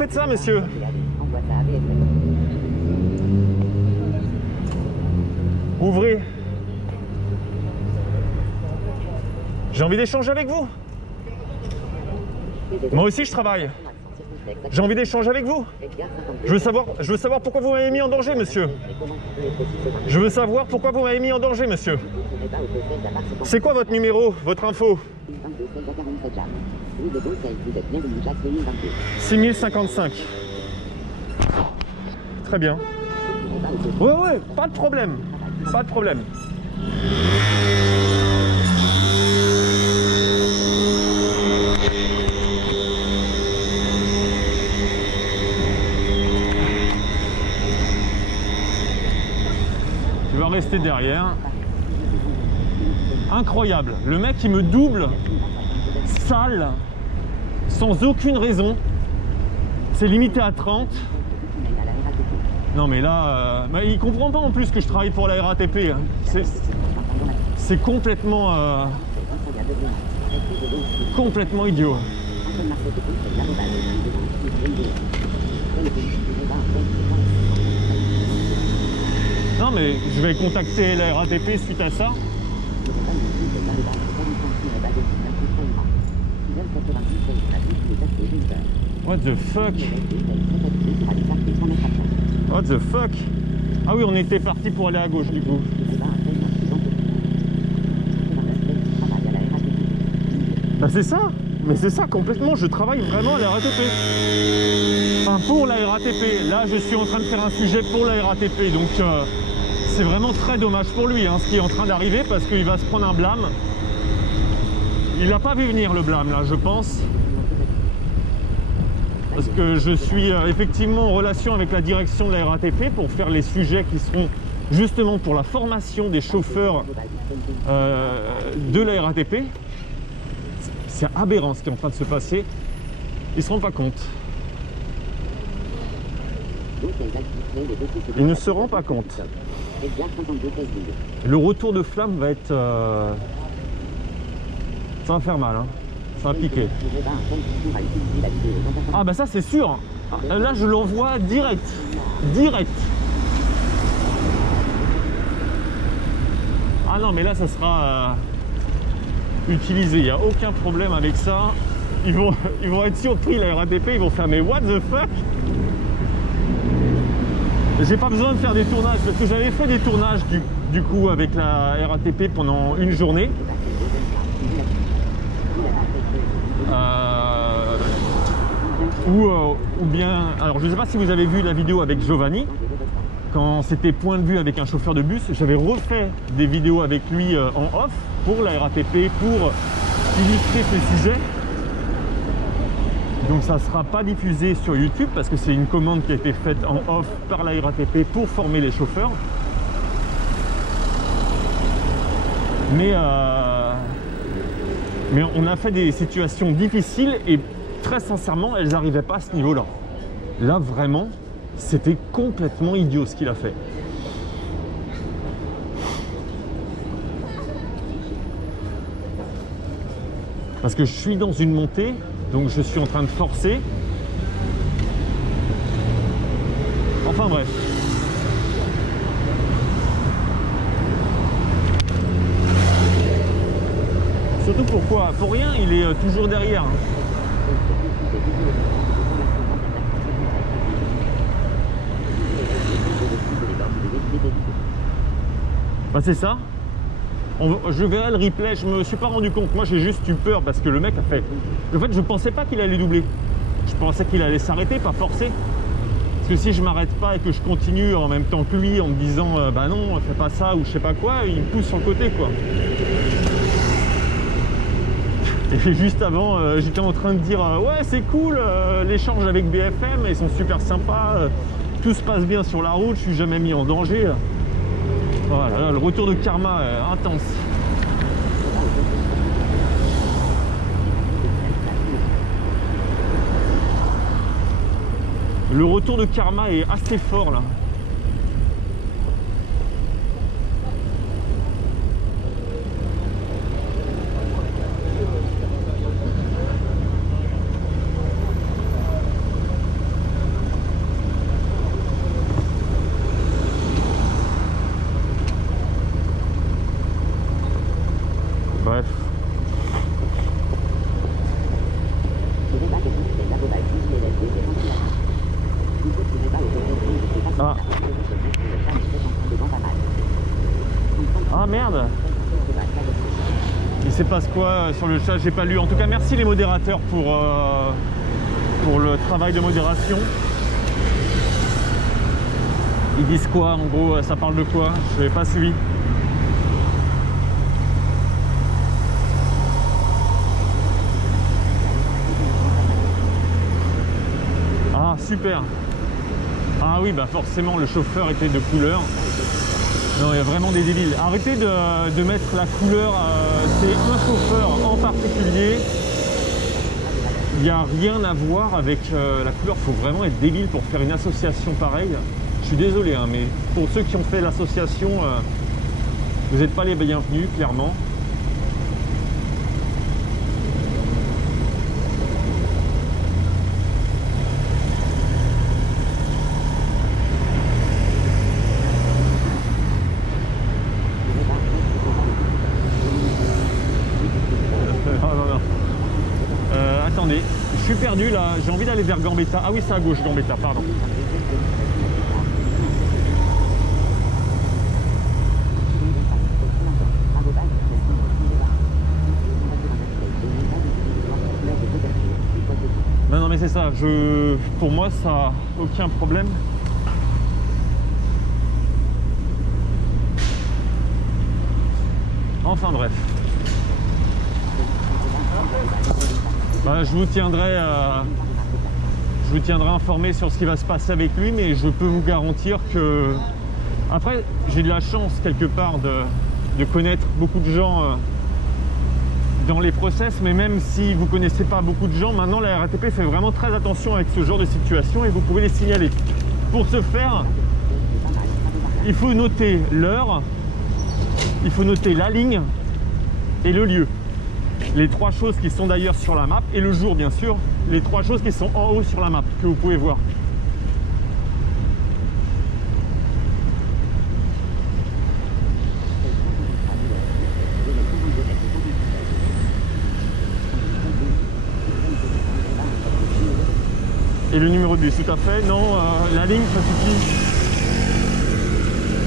faites ça, monsieur? Ouvrez. J'ai envie d'échanger avec vous. Moi aussi, je travaille. J'ai envie d'échanger avec vous. Je veux savoir pourquoi vous m'avez mis en danger, monsieur. Je veux savoir pourquoi vous m'avez mis en danger, monsieur. C'est quoi votre numéro, votre info? 6055. Très bien. Ouais, pas de problème. Pas de problème. Tu vas rester derrière. Incroyable. Le mec, il me double, sale, sans aucune raison. C'est limité à 30. Non mais là, il comprend pas en plus que je travaille pour la RATP. Hein. C'est complètement, complètement idiot. Non mais je vais contacter la RATP suite à ça. What the fuck? What the fuck? Ah oui, on était parti pour aller à gauche du coup. Bah c'est ça. Mais c'est ça complètement, je travaille vraiment à la RATP. Enfin pour la RATP. Là je suis en train de faire un sujet pour la RATP. Donc c'est vraiment très dommage pour lui hein, ce qui est en train d'arriver parce qu'il va se prendre un blâme. Il n'a pas vu venir le blâme là je pense. Parce que je suis effectivement en relation avec la direction de la RATP pour faire les sujets qui seront justement pour la formation des chauffeurs de la RATP. C'est aberrant ce qui est en train de se passer. Ils ne se rendent pas compte. Ils ne se rendent pas compte. Le retour de flamme va être... Ça va faire mal, hein. Ça va piquer. Ah bah ça c'est sûr. Là je l'envoie direct. Direct. Ah non mais là ça sera utilisé. Il n'y a aucun problème avec ça. Ils vont être surpris la RATP. Ils vont faire mais what the fuck. J'ai pas besoin de faire des tournages parce que j'avais fait des tournages du coup avec la RATP pendant une journée. Ou bien, alors je ne sais pas si vous avez vu la vidéo avec Giovanni, quand c'était point de vue avec un chauffeur de bus, j'avais refait des vidéos avec lui en off pour la RATP, pour illustrer ce sujet. Donc ça ne sera pas diffusé sur YouTube parce que c'est une commande qui a été faite en off par la RATP pour former les chauffeurs. Mais on a fait des situations difficiles et très sincèrement, elles n'arrivaient pas à ce niveau-là. Là, vraiment, c'était complètement idiot ce qu'il a fait. Parce que je suis dans une montée, donc je suis en train de forcer. Enfin bref. Surtout pourquoi? Pour rien, il est toujours derrière. Hein. Bah c'est ça. Je verrai le replay, je me suis pas rendu compte. Moi j'ai juste eu peur parce que le mec a fait... En fait je pensais pas qu'il allait doubler. Je pensais qu'il allait s'arrêter, pas forcer. Parce que si je m'arrête pas et que je continue en même temps que lui en me disant bah non, fais pas ça ou je sais pas quoi, il me pousse sur le côté quoi. Et juste avant, j'étais en train de dire ouais c'est cool, l'échange avec BFM, ils sont super sympas, tout se passe bien sur la route, je suis jamais mis en danger. Voilà, le retour de karma intense. Le retour de karma est assez fort là. Bref. Ah. Ah merde. Il se passe quoi sur le chat? J'ai pas lu. En tout cas, merci les modérateurs pour le travail de modération. Ils disent quoi en gros? Ça parle de quoi? Je n'ai pas suivi. Ah super. Ah oui, bah forcément le chauffeur était de couleur. Non, il y a vraiment des débiles. Arrêtez de mettre la couleur, c'est un chauffeur en particulier. Il n'y a rien à voir avec la couleur. Il faut vraiment être débile pour faire une association pareille. Je suis désolé, hein, mais pour ceux qui ont fait l'association, vous n'êtes pas les bienvenus, clairement. Attendez, je suis perdu là, j'ai envie d'aller vers Gambetta. Ah oui, c'est à gauche, Gambetta, pardon. Non, mais c'est ça, pour moi, ça n'a aucun problème. Enfin bref. Bah, je vous tiendrai informé sur ce qui va se passer avec lui, mais je peux vous garantir que... Après, j'ai de la chance quelque part de connaître beaucoup de gens dans les process, mais même si vous ne connaissez pas beaucoup de gens, maintenant la RATP fait vraiment très attention avec ce genre de situation et vous pouvez les signaler. Pour ce faire, il faut noter l'heure, il faut noter la ligne et le lieu. Les trois choses qui sont d'ailleurs sur la map, et le jour bien sûr, les trois choses qui sont en haut sur la map, que vous pouvez voir. Et le numéro de bus, tout à fait. Non, la ligne, ça suffit.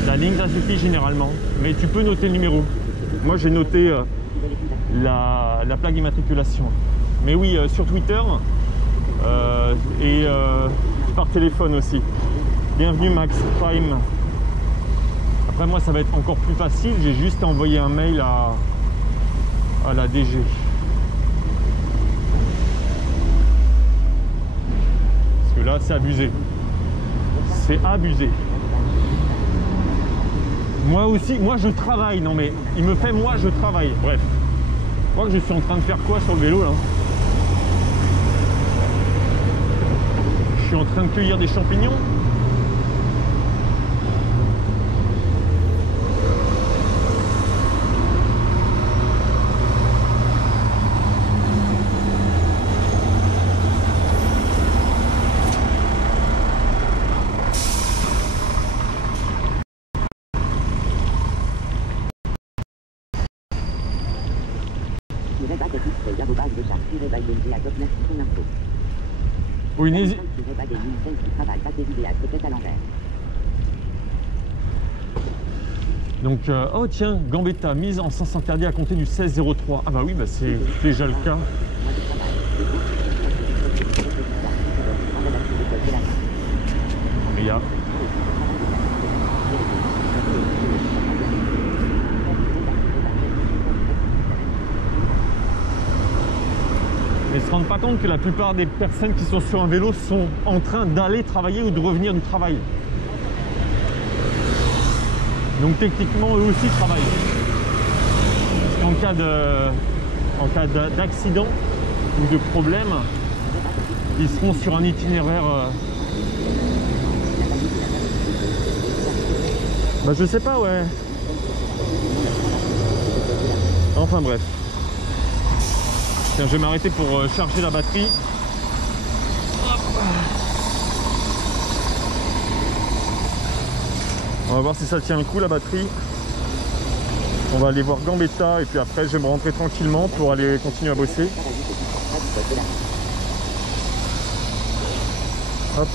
La ligne, ça suffit généralement. Mais tu peux noter le numéro. Moi, j'ai noté la plaque d'immatriculation. Mais oui, sur Twitter et par téléphone aussi. Bienvenue Max Prime. Après moi, ça va être encore plus facile. J'ai juste envoyé un mail à la DG. Parce que là, c'est abusé. C'est abusé. Moi aussi, moi je travaille. Non mais, il me fait moi je travaille. Bref. Je crois que je suis en train de faire quoi sur le vélo là? Je suis en train de cueillir des champignons. Oui, n'hésite. Donc, oh tiens, Gambetta, mise en sens interdit à compter du 16-03. Ah bah oui, bah c'est déjà le cas. Mais il y a... Mais ils ne se rendent pas compte que la plupart des personnes qui sont sur un vélo sont en train d'aller travailler ou de revenir du travail. Donc techniquement, eux aussi travaillent. Parce qu'en cas d'accident ou de problème, ils seront sur un itinéraire... Bah je sais pas, ouais. Enfin bref. Tiens, je vais m'arrêter pour charger la batterie. Hop. On va voir si ça tient le coup la batterie. On va aller voir Gambetta et puis après je vais me rentrer tranquillement pour aller continuer à bosser. Hop.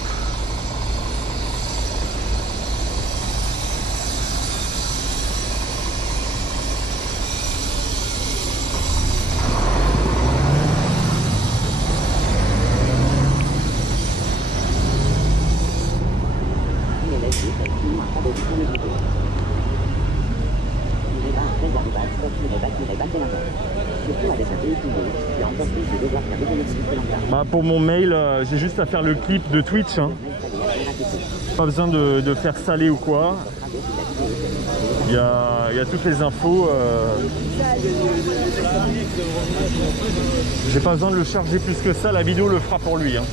Bah pour mon mail, j'ai juste à faire le clip de Twitch. Hein. Pas besoin de faire saler ou quoi. Il y a toutes les infos. J'ai pas besoin de le charger plus que ça. La vidéo le fera pour lui. Hein.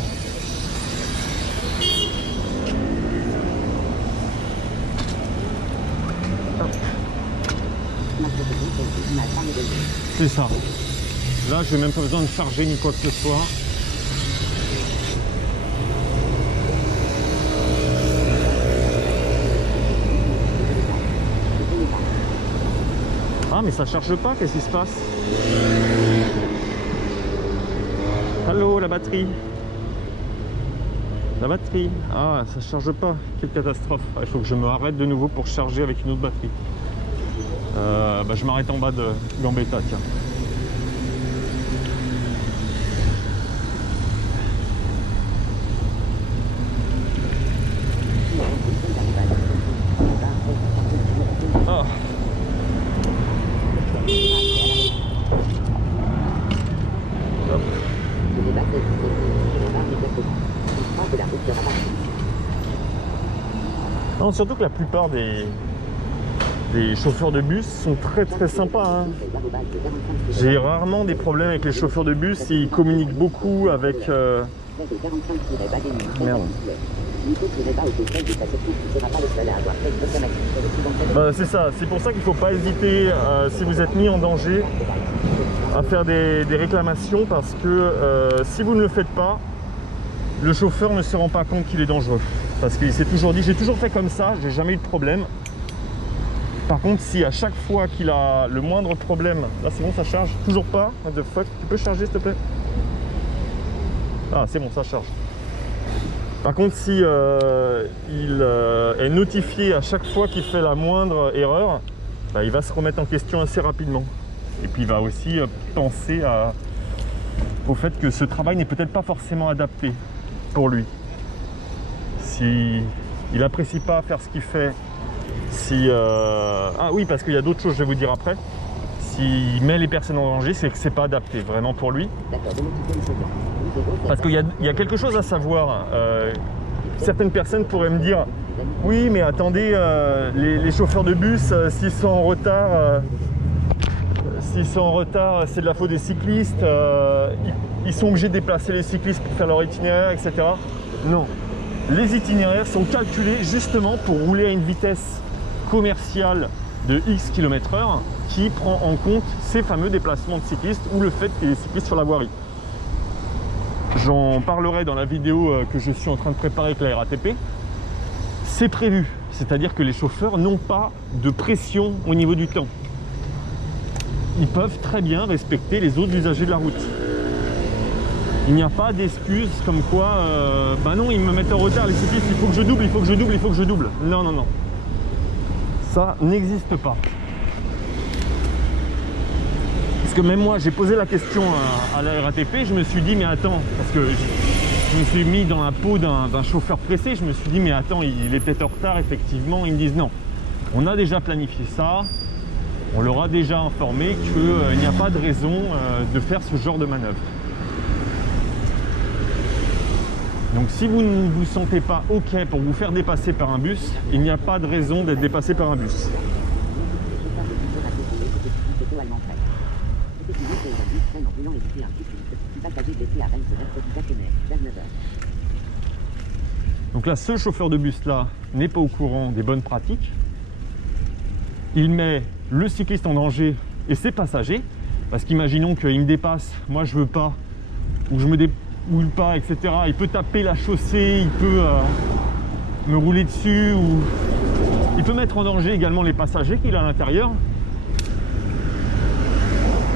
C'est ça. Là, je n'ai même pas besoin de charger ni quoi que ce soit. Ah, mais ça charge pas, qu'est-ce qui se passe? Allô, la batterie? La batterie? Ah, ça charge pas, quelle catastrophe. Il faut que je me arrête de nouveau pour charger avec une autre batterie. Je m'arrête en bas de Gambetta, tiens. Oh. Non, surtout que la plupart des chauffeurs de bus sont très sympas. Hein. J'ai rarement des problèmes avec les chauffeurs de bus, ils communiquent beaucoup avec... Merde. Bah, c'est ça, c'est pour ça qu'il ne faut pas hésiter, si vous êtes mis en danger, à faire des réclamations, parce que si vous ne le faites pas, le chauffeur ne se rend pas compte qu'il est dangereux. Parce qu'il s'est toujours dit, j'ai toujours fait comme ça, j'ai jamais eu de problème. Par contre, si à chaque fois qu'il a le moindre problème, là c'est bon, ça charge, toujours pas, what the fuck, tu peux charger s'il te plaît? Ah c'est bon, ça charge. Par contre, si il est notifié à chaque fois qu'il fait la moindre erreur, bah, il va se remettre en question assez rapidement. Et puis il va aussi penser au fait que ce travail n'est peut-être pas forcément adapté pour lui. Si il n'apprécie pas faire ce qu'il fait, si... Ah oui, parce qu'il y a d'autres choses, je vais vous dire après. S'il met les personnes en danger, c'est que c'est pas adapté vraiment pour lui. Parce qu'il y a quelque chose à savoir. Certaines personnes pourraient me dire, oui mais attendez, les chauffeurs de bus, s'ils sont en retard, c'est de la faute des cyclistes, ils sont obligés de déplacer les cyclistes pour faire leur itinéraire, etc. Non, les itinéraires sont calculés justement pour rouler à une vitesse commerciale de X km/h qui prend en compte ces fameux déplacements de cyclistes ou le fait qu'il y ait des cyclistes sur la voirie. J'en parlerai dans la vidéo que je suis en train de préparer avec la RATP. C'est prévu, c'est-à-dire que les chauffeurs n'ont pas de pression au niveau du temps. Ils peuvent très bien respecter les autres usagers de la route. Il n'y a pas d'excuses comme quoi, bah non, ils me mettent en retard, les cyclistes, il faut que je double, il faut que je double, il faut que je double. Non, non, non. Ça n'existe pas. Parce que même moi, j'ai posé la question à la RATP, je me suis dit, mais attends, parce que je me suis mis dans la peau d'un chauffeur pressé, je me suis dit, mais attends, il est peut-être en retard, effectivement. Ils me disent, non, on a déjà planifié ça, on leur a déjà informé qu'il n'y a pas de raison de faire ce genre de manœuvre. Donc si vous ne vous sentez pas OK pour vous faire dépasser par un bus, il n'y a pas de raison d'être dépassé par un bus. Donc là, ce chauffeur de bus là n'est pas au courant des bonnes pratiques. Il met le cycliste en danger et ses passagers, parce qu'imaginons qu'il me dépasse, moi je veux pas, ou je me déroule pas, etc. Il peut taper la chaussée, il peut me rouler dessus, ou il peut mettre en danger également les passagers qu'il a à l'intérieur.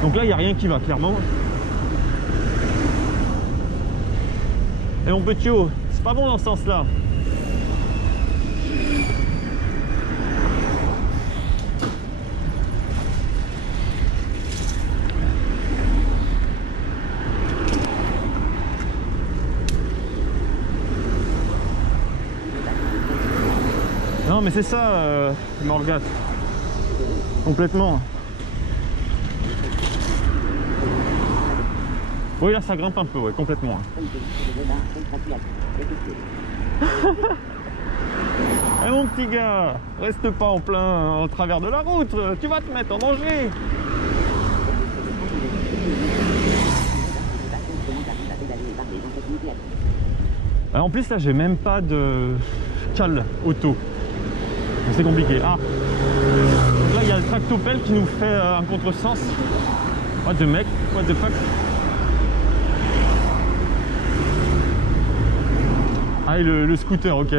Donc là, il n'y a rien qui va, clairement. Et mon petit haut, c'est pas bon dans ce sens-là. Non mais c'est ça, Morgat. Complètement. Oui là ça grimpe un peu, ouais, complètement. Eh mon petit gars, reste pas en plein en travers de la route, tu vas te mettre en danger. Alors, en plus là j'ai même pas de cale auto. C'est compliqué. Ah, donc là il y a le tractopelle qui nous fait un contresens. What the mec, what the fuck. Ah et le scooter, ok.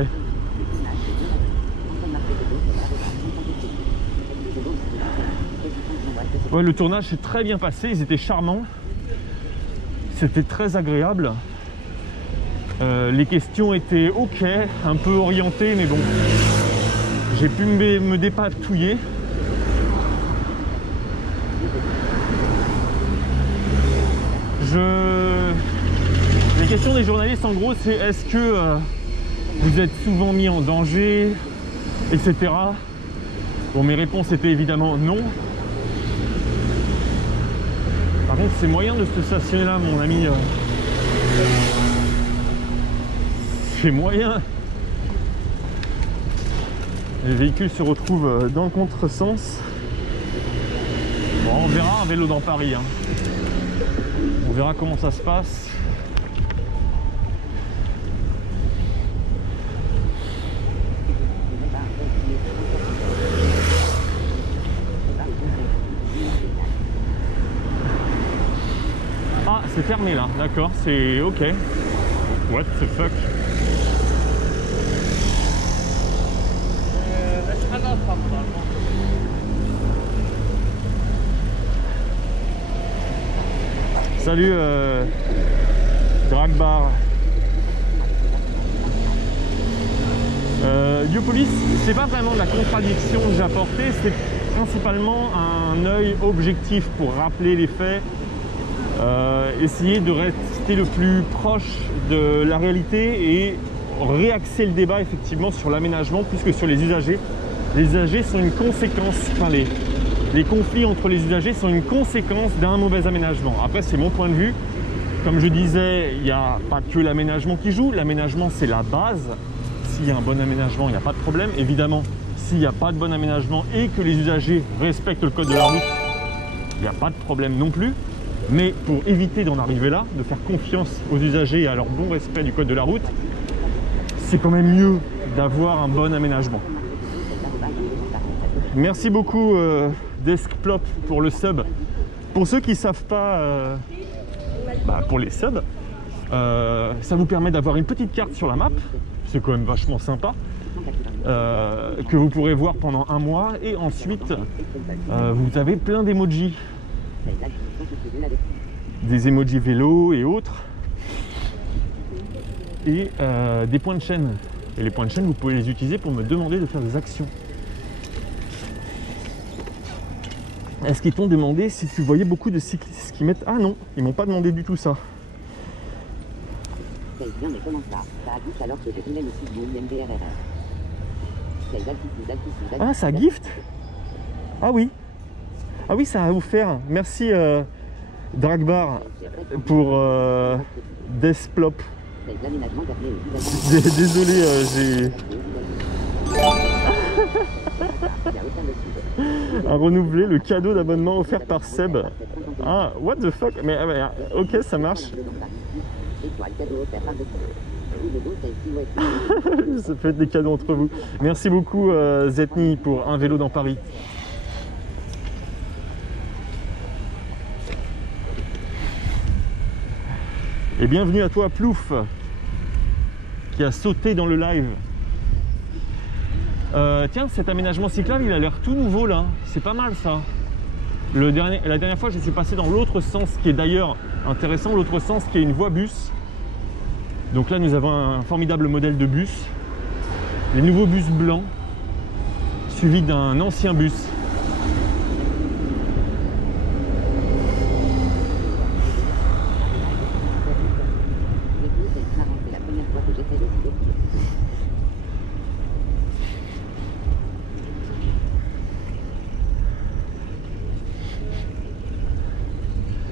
Ouais, le tournage s'est très bien passé, ils étaient charmants. C'était très agréable. Les questions étaient ok, un peu orientées, mais bon. J'ai pu me dépatouiller. Les questions des journalistes en gros c'est est-ce que vous êtes souvent mis en danger, etc. Bon, mes réponses étaient évidemment non. Par contre c'est moyen de se stationner là mon ami. C'est moyen. Les véhicules se retrouvent dans le contresens. Bon, on verra un vélo dans Paris. Hein. On verra comment ça se passe. Ah, c'est fermé là, d'accord, c'est ok. What the fuck? Salut Dragbar. Diopolis, c'est pas vraiment de la contradiction que j'ai apportée, c'est principalement un œil objectif pour rappeler les faits, essayer de rester le plus proche de la réalité et réaxer le débat effectivement sur l'aménagement plus que sur les usagers. Les usagers sont une conséquence, enfin les conflits entre les usagers sont une conséquence d'un mauvais aménagement. Après c'est mon point de vue. Comme je disais, il n'y a pas que l'aménagement qui joue, l'aménagement c'est la base. S'il y a un bon aménagement, il n'y a pas de problème. Évidemment, s'il n'y a pas de bon aménagement et que les usagers respectent le code de la route, il n'y a pas de problème non plus. Mais pour éviter d'en arriver là, de faire confiance aux usagers et à leur bon respect du code de la route, c'est quand même mieux d'avoir un bon aménagement. Merci beaucoup Deskplop pour le sub. Pour ceux qui ne savent pas, pour les subs, ça vous permet d'avoir une petite carte sur la map. C'est quand même vachement sympa. Que vous pourrez voir pendant un mois. Et ensuite, vous avez plein d'emojis. Des emojis vélo et autres. Et des points de chaîne. Et les points de chaîne, vous pouvez les utiliser pour me demander de faire des actions. Est-ce qu'ils t'ont demandé si tu voyais beaucoup de cyclistes qui mettent... Ah non, ils m'ont pas demandé du tout ça. Ah, ça gift. Ah oui. Ah oui, ça a offert. Merci Dragbar pour Deskplop. Désolé, j'ai... à renouveler le cadeau d'abonnement offert par Seb. Ah, what the fuck? Mais ok, ça marche. Ça peut être des cadeaux entre vous. Merci beaucoup Zetni pour un vélo dans Paris. Et bienvenue à toi Plouf qui a sauté dans le live. Tiens, cet aménagement cyclable il a l'air tout nouveau là, c'est pas mal ça. La dernière fois, je suis passé dans l'autre sens, qui est d'ailleurs intéressant, l'autre sens qui est une voie bus. Donc là, nous avons un formidable modèle de bus. Les nouveaux bus blancs, suivis d'un ancien bus.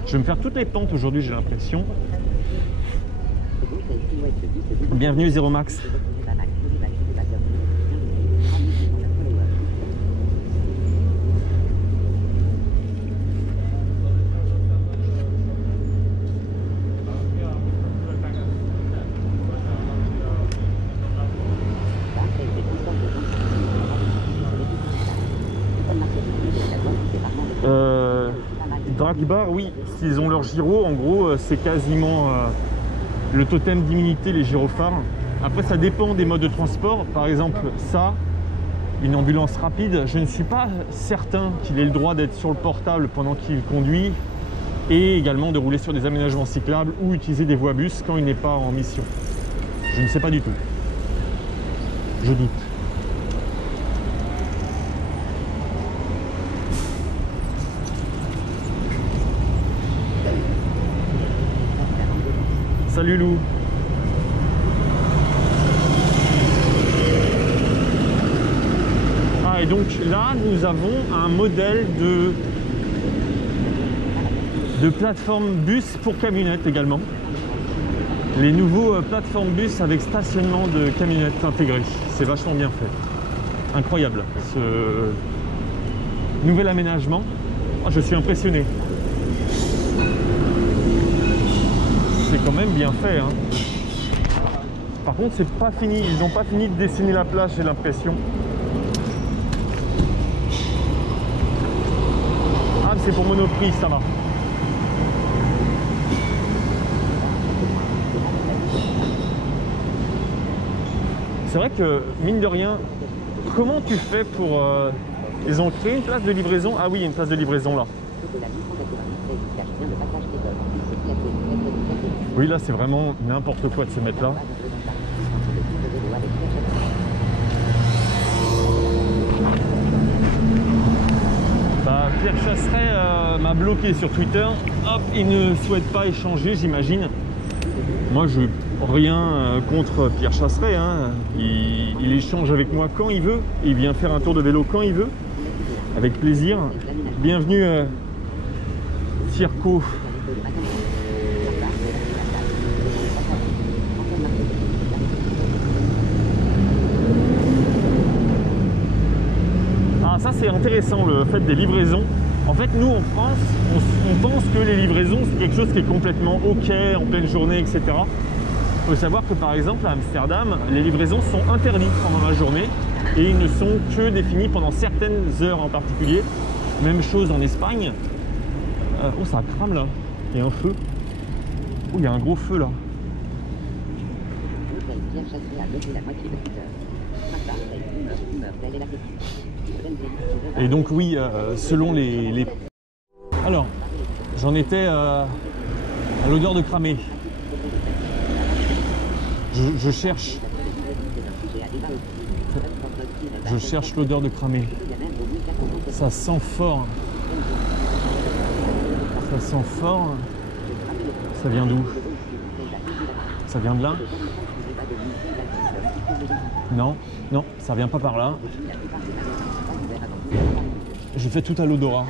Je vais me faire toutes les pentes aujourd'hui, j'ai l'impression. Bienvenue Zero Max. Drag bar, oui, s'ils ont leur gyro, en gros, c'est quasiment le totem d'immunité, les gyrophares. Après, ça dépend des modes de transport. Par exemple, ça, une ambulance rapide, je ne suis pas certain qu'il ait le droit d'être sur le portable pendant qu'il conduit et également de rouler sur des aménagements cyclables ou utiliser des voies bus quand il n'est pas en mission. Je ne sais pas du tout. Je doute. Salut Lou. Ah, et donc là nous avons un modèle de plateforme bus pour camionnettes également. Les nouveaux plateformes bus avec stationnement de camionnettes intégrées. C'est vachement bien fait. Incroyable ce nouvel aménagement. Oh, je suis impressionné. C'est quand même bien fait, hein. Par contre, c'est pas fini. Ils n'ont pas fini de dessiner la plage, j'ai l'impression. Ah, c'est pour Monoprix, ça va. C'est vrai que, mine de rien, comment tu fais pour... Ils ont créé une place de livraison. Ah oui, il y a une place de livraison là. Oui, là, c'est vraiment n'importe quoi de se mettre là. Bah, Pierre Chasseret m'a bloqué sur Twitter. Hop, il ne souhaite pas échanger, j'imagine. Moi, je n'ai rien contre Pierre Chasseret, hein. Il échange avec moi quand il veut. Il vient faire un tour de vélo quand il veut. Avec plaisir. Bienvenue, Circo. Ça c'est intéressant, le fait des livraisons. En fait, nous en France, on pense que les livraisons c'est quelque chose qui est complètement ok en pleine journée, etc. Il faut savoir que par exemple à Amsterdam, les livraisons sont interdites pendant la journée et ils ne sont que définis pendant certaines heures en particulier. Même chose en Espagne. Oh, ça crame là, il y a un feu. Oh, il y a un gros feu là. Et donc oui, selon les... Alors, j'en étais à l'odeur de cramé. Je cherche l'odeur de cramé. Ça sent fort. Ça sent fort. Ça vient d'où? Ça vient de là? Non, non, ça vient pas par là. J'ai fait tout à l'odorat.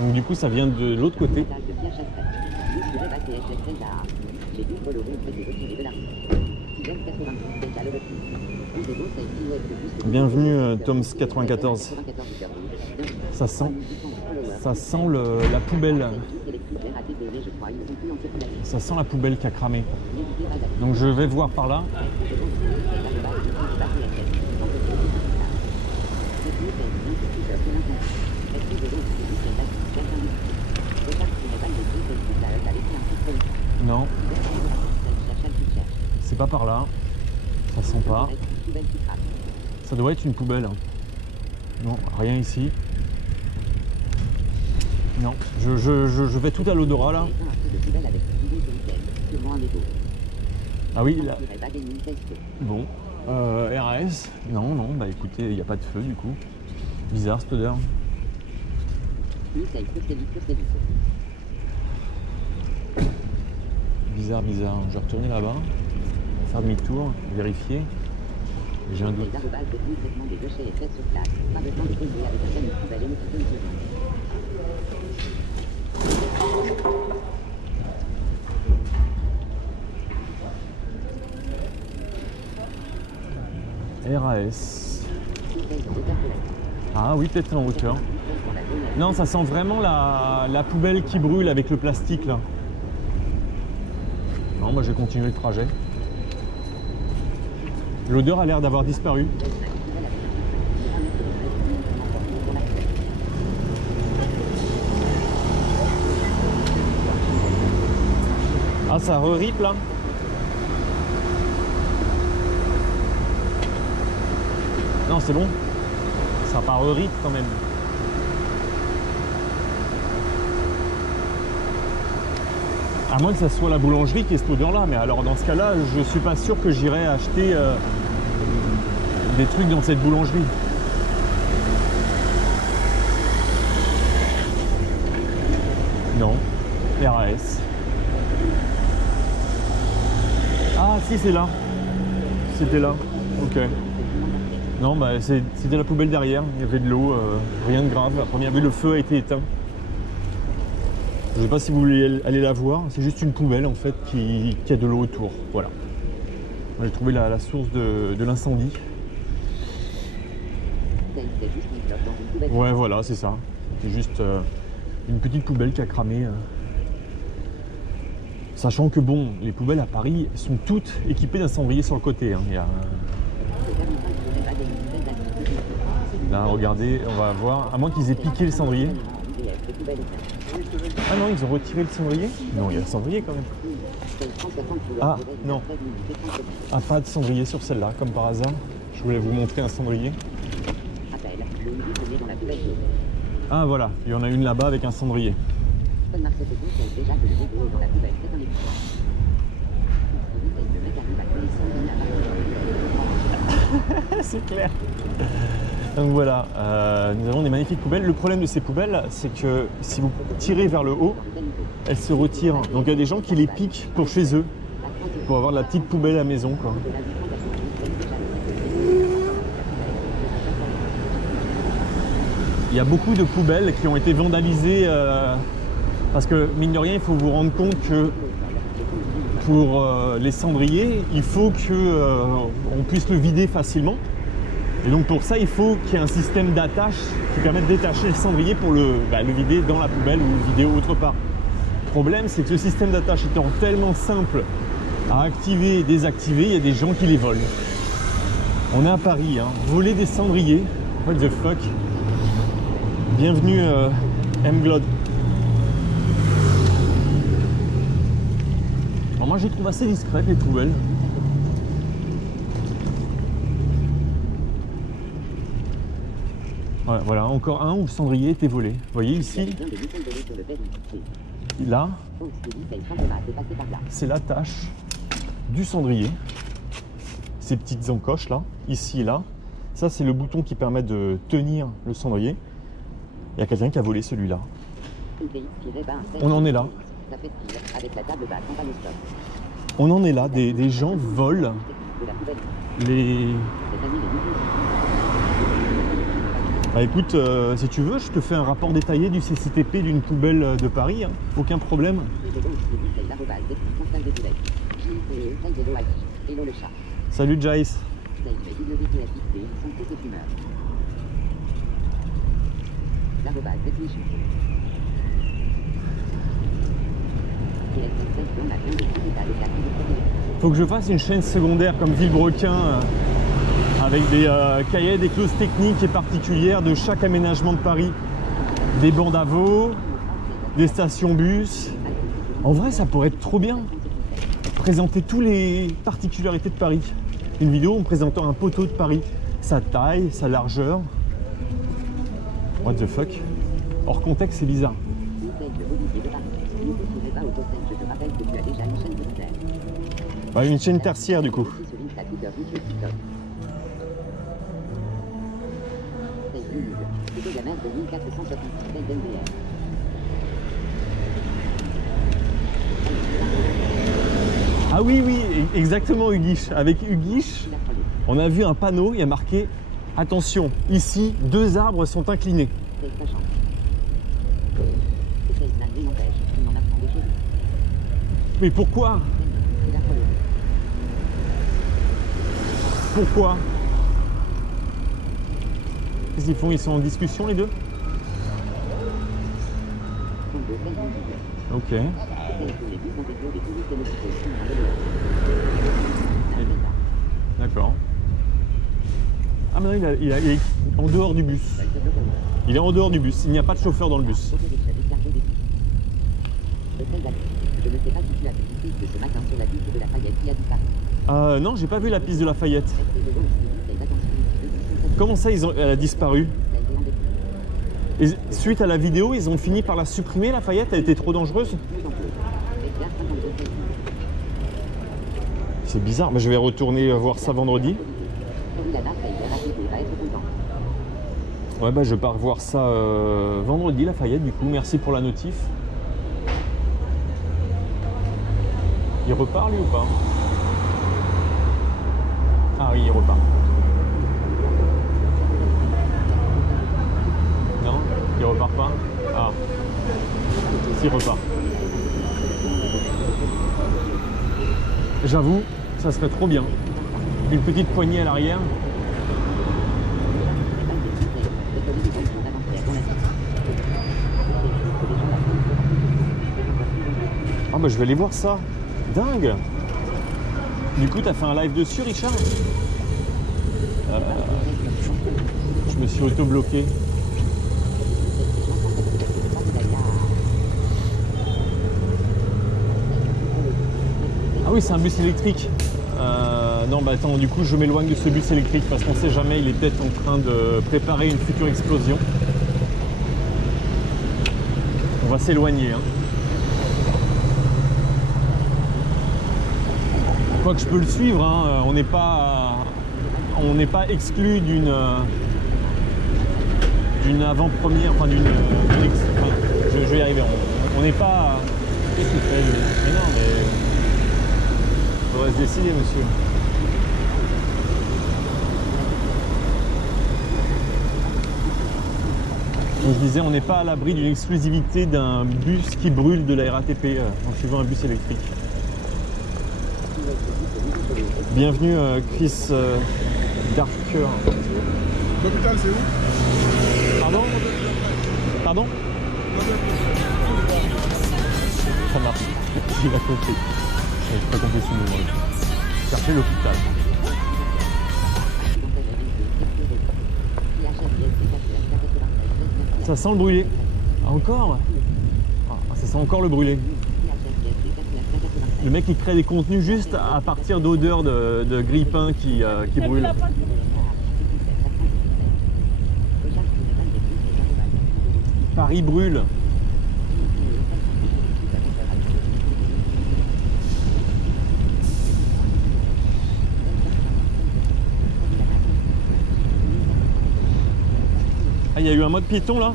Donc du coup ça vient de l'autre côté. Bienvenue Toms94. Ça sent la poubelle. Ça sent la poubelle qui a cramé. Donc je vais voir par là. Non. C'est pas par là. Ça sent pas. Ça doit être une poubelle. Non, rien ici. Non, je vais tout à l'odorat là. Ah oui, là. Bon. RAS. Non, bah écoutez, il n'y a pas de feu du coup. Bizarre cette odeur. Bizarre. Je vais retourner là-bas, faire demi-tour, vérifier. J'ai un doute. RAS. Ah oui, peut-être en hauteur. Non, ça sent vraiment la poubelle qui brûle avec le plastique là. Non, moi je vais continuer le trajet. L'odeur a l'air d'avoir disparu. Ah, ça re-rip là. Non, c'est bon. Ça n'a pas re-rip quand même. À moins que ça soit la boulangerie qui ait cette odeur là, mais alors dans ce cas là je suis pas sûr que j'irai acheter des trucs dans cette boulangerie. Non, RAS. Ah si, c'est là. C'était là, ok. Non, bah c'était la poubelle derrière, il y avait de l'eau, rien de grave. À première vue le feu a été éteint. Je ne sais pas si vous voulez aller la voir, c'est juste une poubelle en fait qui a de l'eau autour. Voilà. J'ai trouvé la source de l'incendie. Ouais, voilà, c'est ça. C'est juste une petite poubelle qui a cramé. Sachant que bon, les poubelles à Paris sont toutes équipées d'un cendrier sur le côté. Hein. Là, regardez, on va voir. À moins qu'ils aient piqué le cendrier. Ah non, ils ont retiré le cendrier? Non, il y a le cendrier quand même. Ah, non. Ah, pas de cendrier sur celle-là, comme par hasard. Je voulais vous montrer un cendrier. Ah, voilà, il y en a une là-bas avec un cendrier. C'est clair. Donc voilà, nous avons des magnifiques poubelles. Le problème de ces poubelles, c'est que si vous tirez vers le haut, elles se retirent. Donc il y a des gens qui les piquent pour chez eux, pour avoir de la petite poubelle à la maison, quoi. Il y a beaucoup de poubelles qui ont été vandalisées parce que, mine de rien, il faut vous rendre compte que pour les cendriers, il faut qu'on puisse le vider facilement. Et donc pour ça, il faut qu'il y ait un système d'attache qui permette de détacher le cendrier pour le vider dans la poubelle ou le vider autre part. Le problème, c'est que ce système d'attache étant tellement simple à activer et désactiver, il y a des gens qui les volent. On est à Paris, hein. Voler des cendriers, what the fuck. Bienvenue M-Glod. Bon, moi, je les trouve assez discrètes, les poubelles. Ouais, voilà, encore un où le cendrier était volé. Vous voyez ici, là, c'est l'attache du cendrier. Ces petites encoches là, ici et là. Ça, c'est le bouton qui permet de tenir le cendrier. Il y a quelqu'un qui a volé celui-là. On en est là. On en est là, des gens volent les... Bah écoute, si tu veux, je te fais un rapport détaillé du CCTP d'une poubelle de Paris, hein. Aucun problème. Salut Jace. Faut que je fasse une chaîne secondaire comme Villebrequin avec des cahiers, des clauses techniques et particulières de chaque aménagement de Paris. Des bancs à veau, des stations bus. En vrai, ça pourrait être trop bien. Présenter toutes les particularités de Paris. Une vidéo en présentant un poteau de Paris. Sa taille, sa largeur. What the fuck? Hors contexte, c'est bizarre. Olivier de Paris. Ne te trouvez pas au Tostel, je te rappelle que tu as déjà une chaîne secondaire. Bah, une chaîne tertiaire du coup. Aussi sur Insta, Twitter, YouTube, TikTok. Facebook, Photo Gamer 2466 NDR. Ah oui, oui, exactement Huguiche. Avec Huguiche, on a vu un panneau, il y a marqué « Attention, ici, 2 arbres sont inclinés ». Mais pourquoi? Pourquoi? Qu'est-ce qu'ils font? Ils sont en discussion les deux? Ok. D'accord. Ah mais non, il est en dehors du bus. Il est en dehors du bus. Il n'y a pas de chauffeur dans le bus. Je ne sais pas si tu as vu une piste ce matin sur la piste de Lafayette qui a disparu. Non, j'ai pas vu la piste de Lafayette. Comment ça, elle a disparu? Et suite à la vidéo, ils ont fini par la supprimer, Lafayette? Elle était trop dangereuse? C'est bizarre, mais je vais retourner voir ça vendredi. Ouais, bah je pars voir ça vendredi, Lafayette, du coup. Merci pour la notif. Il repart, lui, ou pas? Ah oui, il repart. Non, il repart pas? Ah. S'il repart. J'avoue, ça serait trop bien. Une petite poignée à l'arrière. Ah bah je vais aller voir ça. Dingue. Du coup, tu as fait un live dessus, Richard? Je me suis auto-bloqué. Ah oui, c'est un bus électrique. Non, bah attends, du coup, je m'éloigne de ce bus électrique parce qu'on sait jamais, il est peut-être en train de préparer une future explosion. On va s'éloigner, hein. Que je peux le suivre, hein. On n'est pas exclu d'une avant-première, enfin d'une enfin, je vais y arriver. On n'est pas. Qu'est-ce qu'il fait lui? Mais non, mais il faudrait se décider, monsieur. Donc je disais, on n'est pas à l'abri d'une exclusivité d'un bus qui brûle de la RATP en suivant un bus électrique. Bienvenue Chris Darker. L'hôpital c'est où? Pardon? Pardon? Ça marche. Il a compris. J'ai pas compris son numéro. Cherchez l'hôpital. Ça sent le brûlé. Encore? Ah, ça sent encore le brûlé. Le mec il crée des contenus juste à partir d'odeurs de grille-pain qui brûlent. Paris brûle. Ah, il y a eu un mode piéton là?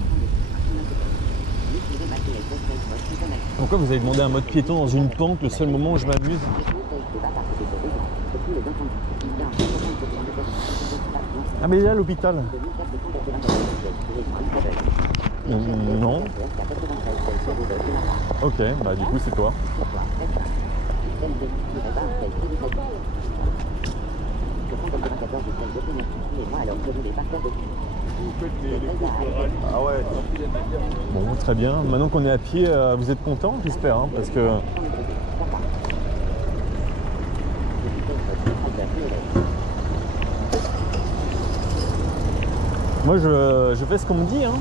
Pourquoi vous avez demandé un mode piéton dans une pente le seul moment où je m'amuse? Ah mais il est là l'hôpital. Non. Ok, bah du coup c'est toi. Ah ouais. Bon, très bien. Maintenant qu'on est à pied, vous êtes content, j'espère, hein, parce que... Moi, je fais ce qu'on me dit, hein.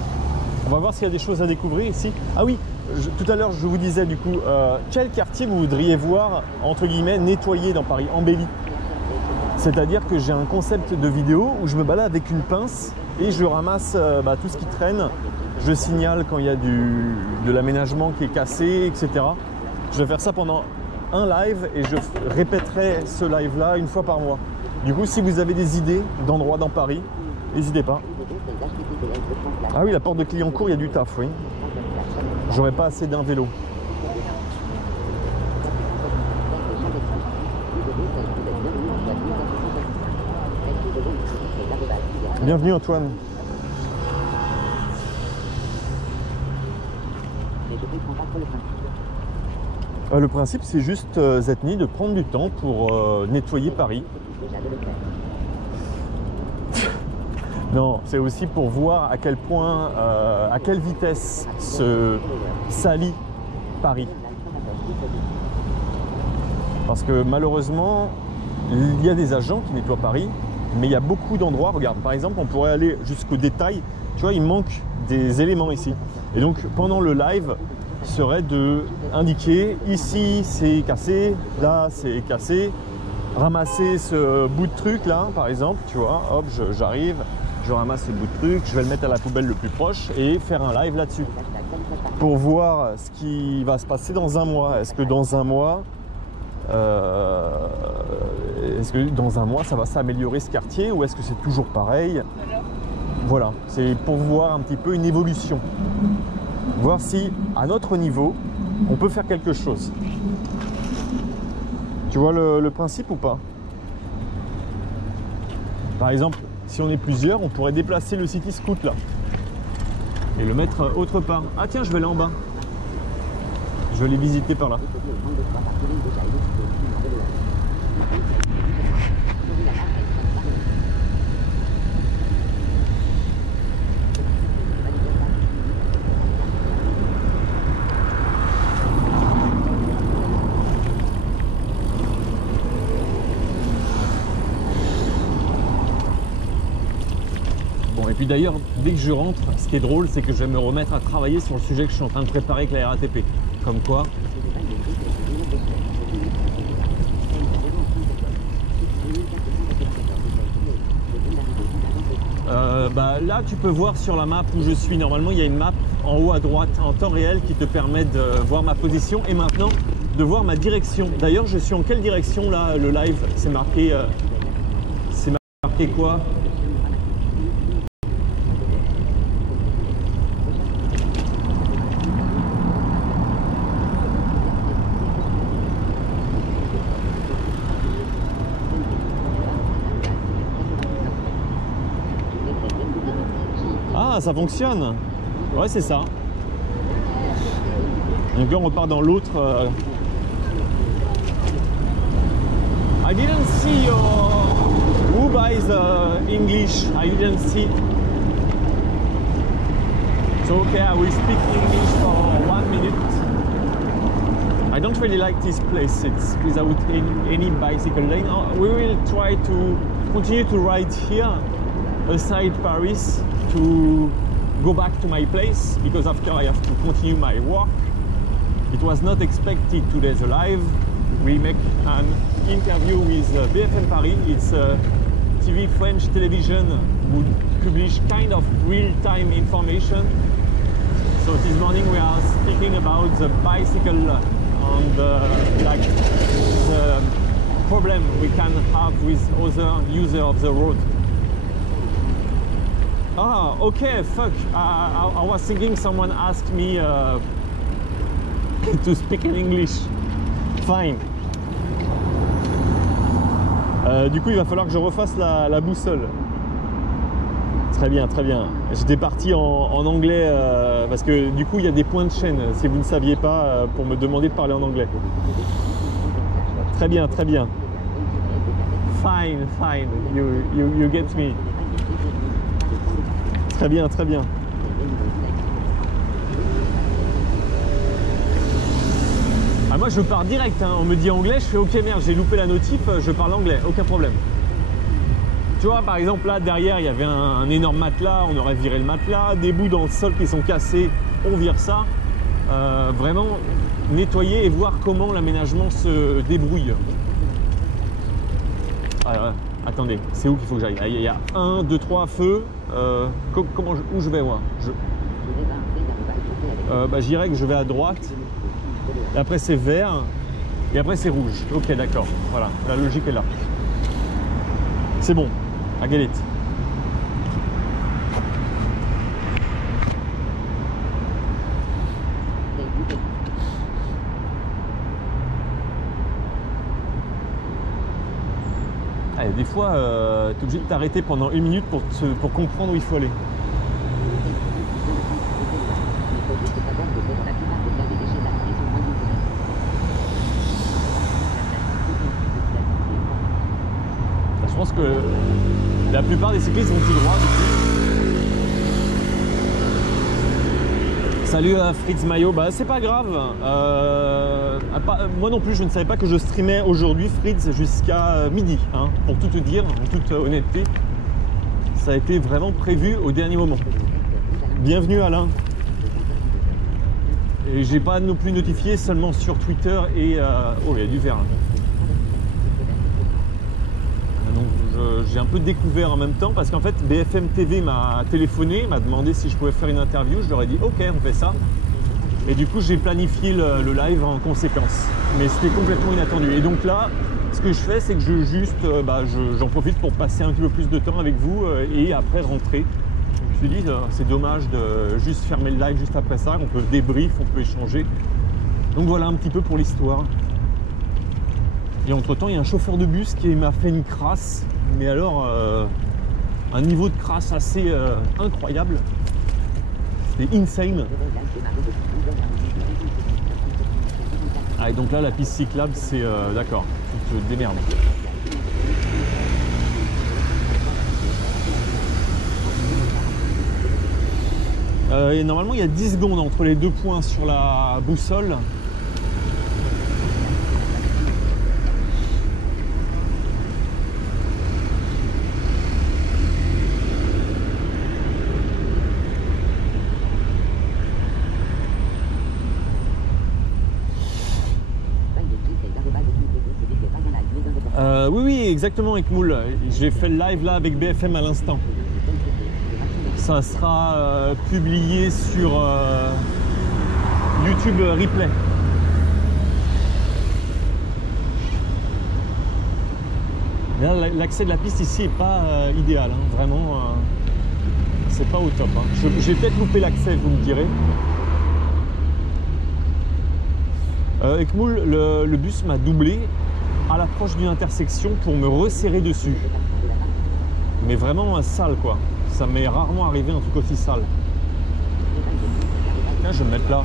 On va voir s'il y a des choses à découvrir ici. Ah oui, tout à l'heure, je vous disais du coup, quel quartier vous voudriez voir, entre guillemets, nettoyé dans Paris, embelli? C'est-à-dire que j'ai un concept de vidéo où je me balade avec une pince et je ramasse tout ce qui traîne. je signale quand il y a de l'aménagement qui est cassé, etc. Je vais faire ça pendant un live et je répéterai ce live-là une fois par mois. Du coup, si vous avez des idées d'endroits dans Paris, n'hésitez pas. Ah oui, la porte de Clignancourt, il y a du taf, oui. J'aurais pas assez d'un vélo. Bienvenue Antoine. Le principe, c'est juste, Zetni, de prendre du temps pour nettoyer Paris. Non, c'est aussi pour voir à quel point, à quelle vitesse se salit Paris. Parce que malheureusement, il y a des agents qui nettoient Paris, mais il y a beaucoup d'endroits. Regarde, par exemple, on pourrait aller jusqu'au détail. Tu vois, il manque des éléments ici. Et donc, pendant le live, serait de indiquer ici c'est cassé, là c'est cassé, ramasser ce bout de truc là, par exemple, tu vois, hop, j'arrive, je ramasse ce bout de truc, je vais le mettre à la poubelle le plus proche et faire un live là-dessus pour voir ce qui va se passer dans un mois. Est-ce que dans un mois, ça va s'améliorer ce quartier ou est-ce que c'est toujours pareil? Voilà, c'est pour voir un petit peu une évolution. Voir si, à notre niveau, on peut faire quelque chose. Tu vois le principe ou pas? Par exemple, si on est plusieurs, on pourrait déplacer le City Scoot là et le mettre autre part. Ah tiens, je vais aller en bas. Je vais les visiter par là. Et puis d'ailleurs, dès que je rentre, ce qui est drôle, c'est que je vais me remettre à travailler sur le sujet que je suis en train de préparer avec la RATP. Comme quoi. Là, tu peux voir sur la map où je suis. Normalement, il y a une map en haut à droite en temps réel qui te permet de voir ma position et maintenant de voir ma direction. D'ailleurs, je suis en quelle direction là, le live? C'est marqué quoi? Ah, ça fonctionne. Ouais, c'est ça. Donc là, on repart dans l'autre. I didn't see who buys English. I didn't see. So okay, I will speak English for 1 minute. I don't really like this place. It's without any bicycle lane. We will try to continue to ride here, aside Paris, to go back to my place because after I have to continue my work. It was not expected today's live. We make an interview with BFM Paris. It's a TV French television who publish kind of real-time information. So this morning we are speaking about the bicycle and the problem we can have with other users of the road. Ah, okay, fuck. I was thinking someone asked me to speak in English. Fine. Du coup, il va falloir que je refasse la boussole. Très bien, très bien. J'étais parti en anglais parce que du coup, il y a des points de chaîne, si vous ne saviez pas, pour me demander de parler en anglais. Très bien, très bien. Fine, fine. You get me. Très bien, très bien. Ah, moi je pars direct, hein. On me dit anglais, je fais ok merde, j'ai loupé la notif, je parle anglais, aucun problème. Tu vois, par exemple là derrière il y avait un énorme matelas, on aurait viré le matelas, des bouts dans le sol qui sont cassés, on vire ça. Vraiment nettoyer et voir comment l'aménagement se débrouille. Attendez, c'est où qu'il faut que j'aille? Il y a 1, 2, 3 feux. Où je vais moi? Je dirais que je vais à droite, et après c'est vert, et après c'est rouge. Ok, d'accord, voilà, la logique est là. C'est bon, à galette. Des fois, tu es obligé de t'arrêter pendant 1 minute pour comprendre où il faut aller. Je pense que la plupart des cyclistes vont tout droit. Salut à Fritz Maillot, c'est pas grave. Moi non plus, je ne savais pas que je streamais aujourd'hui Fritz jusqu'à midi, hein, pour tout te dire, en toute honnêteté. Ça a été vraiment prévu au dernier moment. Bienvenue Alain. Et j'ai pas non plus notifié, seulement sur Twitter et... Oh, il y a du vert. Hein. J'ai un peu découvert en même temps parce qu'en fait BFM TV m'a téléphoné, m'a demandé si je pouvais faire une interview. Je leur ai dit ok, on fait ça. Et du coup j'ai planifié le live en conséquence. Mais c'était complètement inattendu. Et donc là, ce que je fais, c'est que j'en profite pour passer un petit peu plus de temps avec vous et après rentrer. Je me suis dit c'est dommage de juste fermer le live juste après ça. On peut débrief, on peut échanger. Donc voilà un petit peu pour l'histoire. Et entre temps, il y a un chauffeur de bus qui m'a fait une crasse, mais alors un niveau de crasse assez incroyable. C'était insane. Ah, et donc là, la piste cyclable, c'est d'accord, tu te démerdes. Et normalement, il y a 10 secondes entre les 2 points sur la boussole. Oui, exactement, Ekmoul. J'ai fait le live là avec BFM à l'instant. Ça sera publié sur YouTube Replay. L'accès de la piste ici n'est pas idéal, hein. Vraiment, c'est pas au top. Hein. J'ai peut-être loupé l'accès, vous me direz. Ekmoul, le bus m'a doublé à l'approche d'une intersection pour me resserrer dessus. Mais vraiment sale quoi. Ça m'est rarement arrivé un truc aussi sale. Tiens, je vais me mettre là.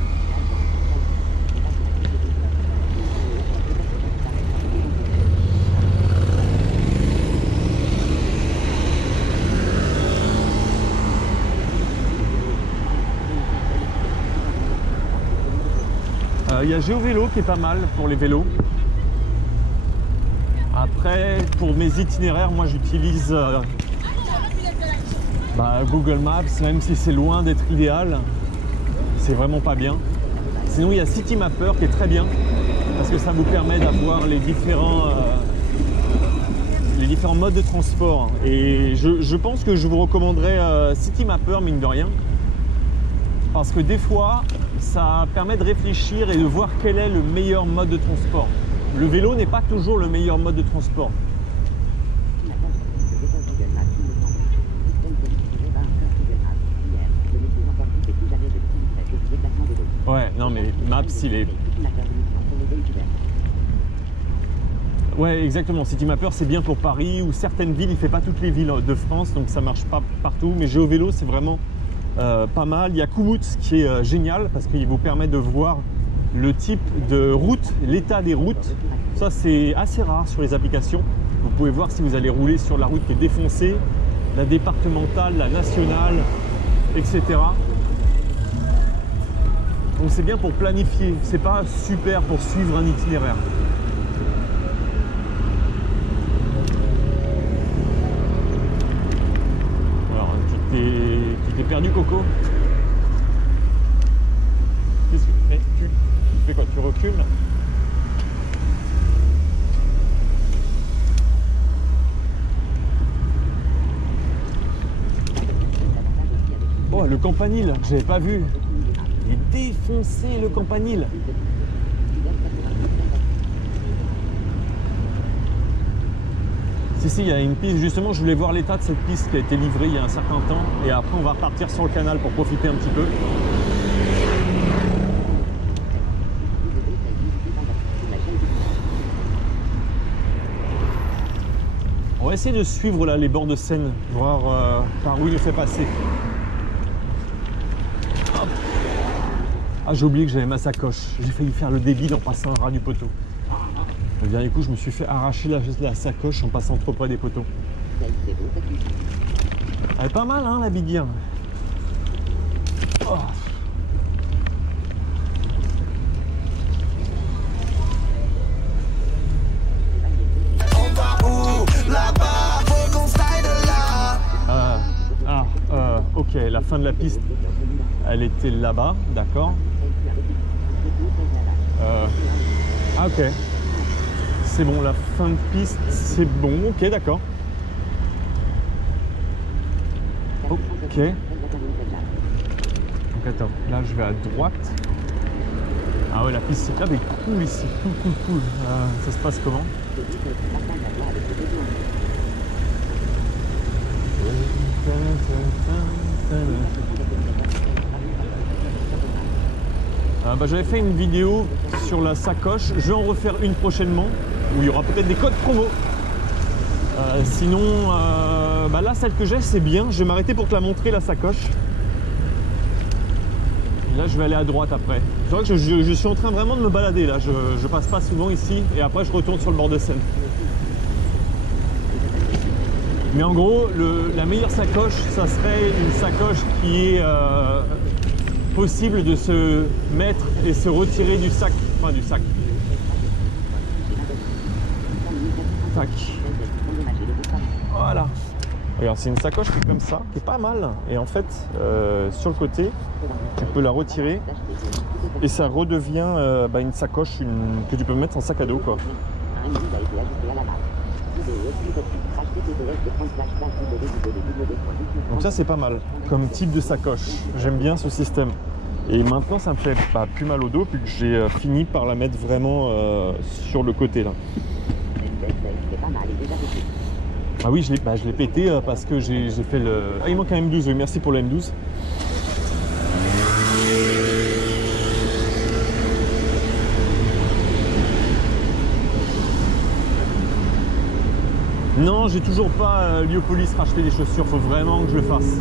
Il y a GeoVélo qui est pas mal pour les vélos. Après, pour mes itinéraires, moi j'utilise Google Maps, même si c'est loin d'être idéal, c'est vraiment pas bien. Sinon, il y a Citymapper qui est très bien, parce que ça vous permet d'avoir les différents modes de transport. Et je pense que je vous recommanderais Citymapper, mine de rien, parce que des fois, ça permet de réfléchir et de voir quel est le meilleur mode de transport. Le vélo n'est pas toujours le meilleur mode de transport. Ouais, non mais Maps, il est... Ouais, exactement. Citymapper, c'est bien pour Paris ou certaines villes. Il ne fait pas toutes les villes de France, donc ça ne marche pas partout. Mais GeoVélo, c'est vraiment pas mal. Il y a Komoot qui est génial parce qu'il vous permet de voir le type de route, l'état des routes. Ça, c'est assez rare sur les applications. Vous pouvez voir si vous allez rouler sur la route qui est défoncée, la départementale, la nationale, etc. Donc c'est bien pour planifier. C'est pas super pour suivre un itinéraire. Alors, tu t'es perdu, Coco? Mais tu fais quoi? Tu recules? Oh, le Le campanile, je l'avais pas vu. Il est défoncé le campanile. Si, il y a une piste, justement, je voulais voir l'état de cette piste qui a été livrée il y a un certain temps. Et après, on va repartir sur le canal pour profiter un petit peu. On va essayer de suivre là les bords de Seine, voir par où il le fait passer. Hop. Ah, j'ai oublié que j'avais ma sacoche. J'ai failli faire le débile en passant un ras du poteau. Le dernier coup, je me suis fait arracher la sacoche en passant trop près des poteaux. Elle est pas mal, hein, la Big Gear. Oh. Ok, la fin de la piste, elle était là-bas, d'accord. Ah, ok. C'est bon, la fin de piste, c'est bon, ok, d'accord. Ok. Donc attends, là je vais à droite. Ah ouais, la piste cyclable est cool ici, cool. Ça se passe comment? J'avais fait une vidéo sur la sacoche, je vais en refaire une prochainement où il y aura peut-être des codes promo. Sinon, là celle que j'ai c'est bien, je vais m'arrêter pour te la montrer la sacoche. Et là je vais aller à droite après. C'est vrai que je suis en train vraiment de me balader là, je passe pas souvent ici et après je retourne sur le bord de Seine. Mais en gros, la meilleure sacoche, ça serait une sacoche qui est possible de se mettre et se retirer du sac. Enfin, du sac. Tac. Voilà. Regarde, c'est une sacoche qui est comme ça, qui est pas mal. Et en fait, sur le côté, tu peux la retirer et ça redevient une sacoche que tu peux mettre en sac à dos, quoi. Donc ça c'est pas mal comme type de sacoche, j'aime bien ce système. Et maintenant ça me fait plus mal au dos puis que j'ai fini par la mettre vraiment sur le côté là. Ah oui, je l'ai pété parce que j'ai fait le... Ah, il manque un M12, oui, merci pour le M12. Non, j'ai toujours pas Liopolis racheté des chaussures, faut vraiment que je le fasse.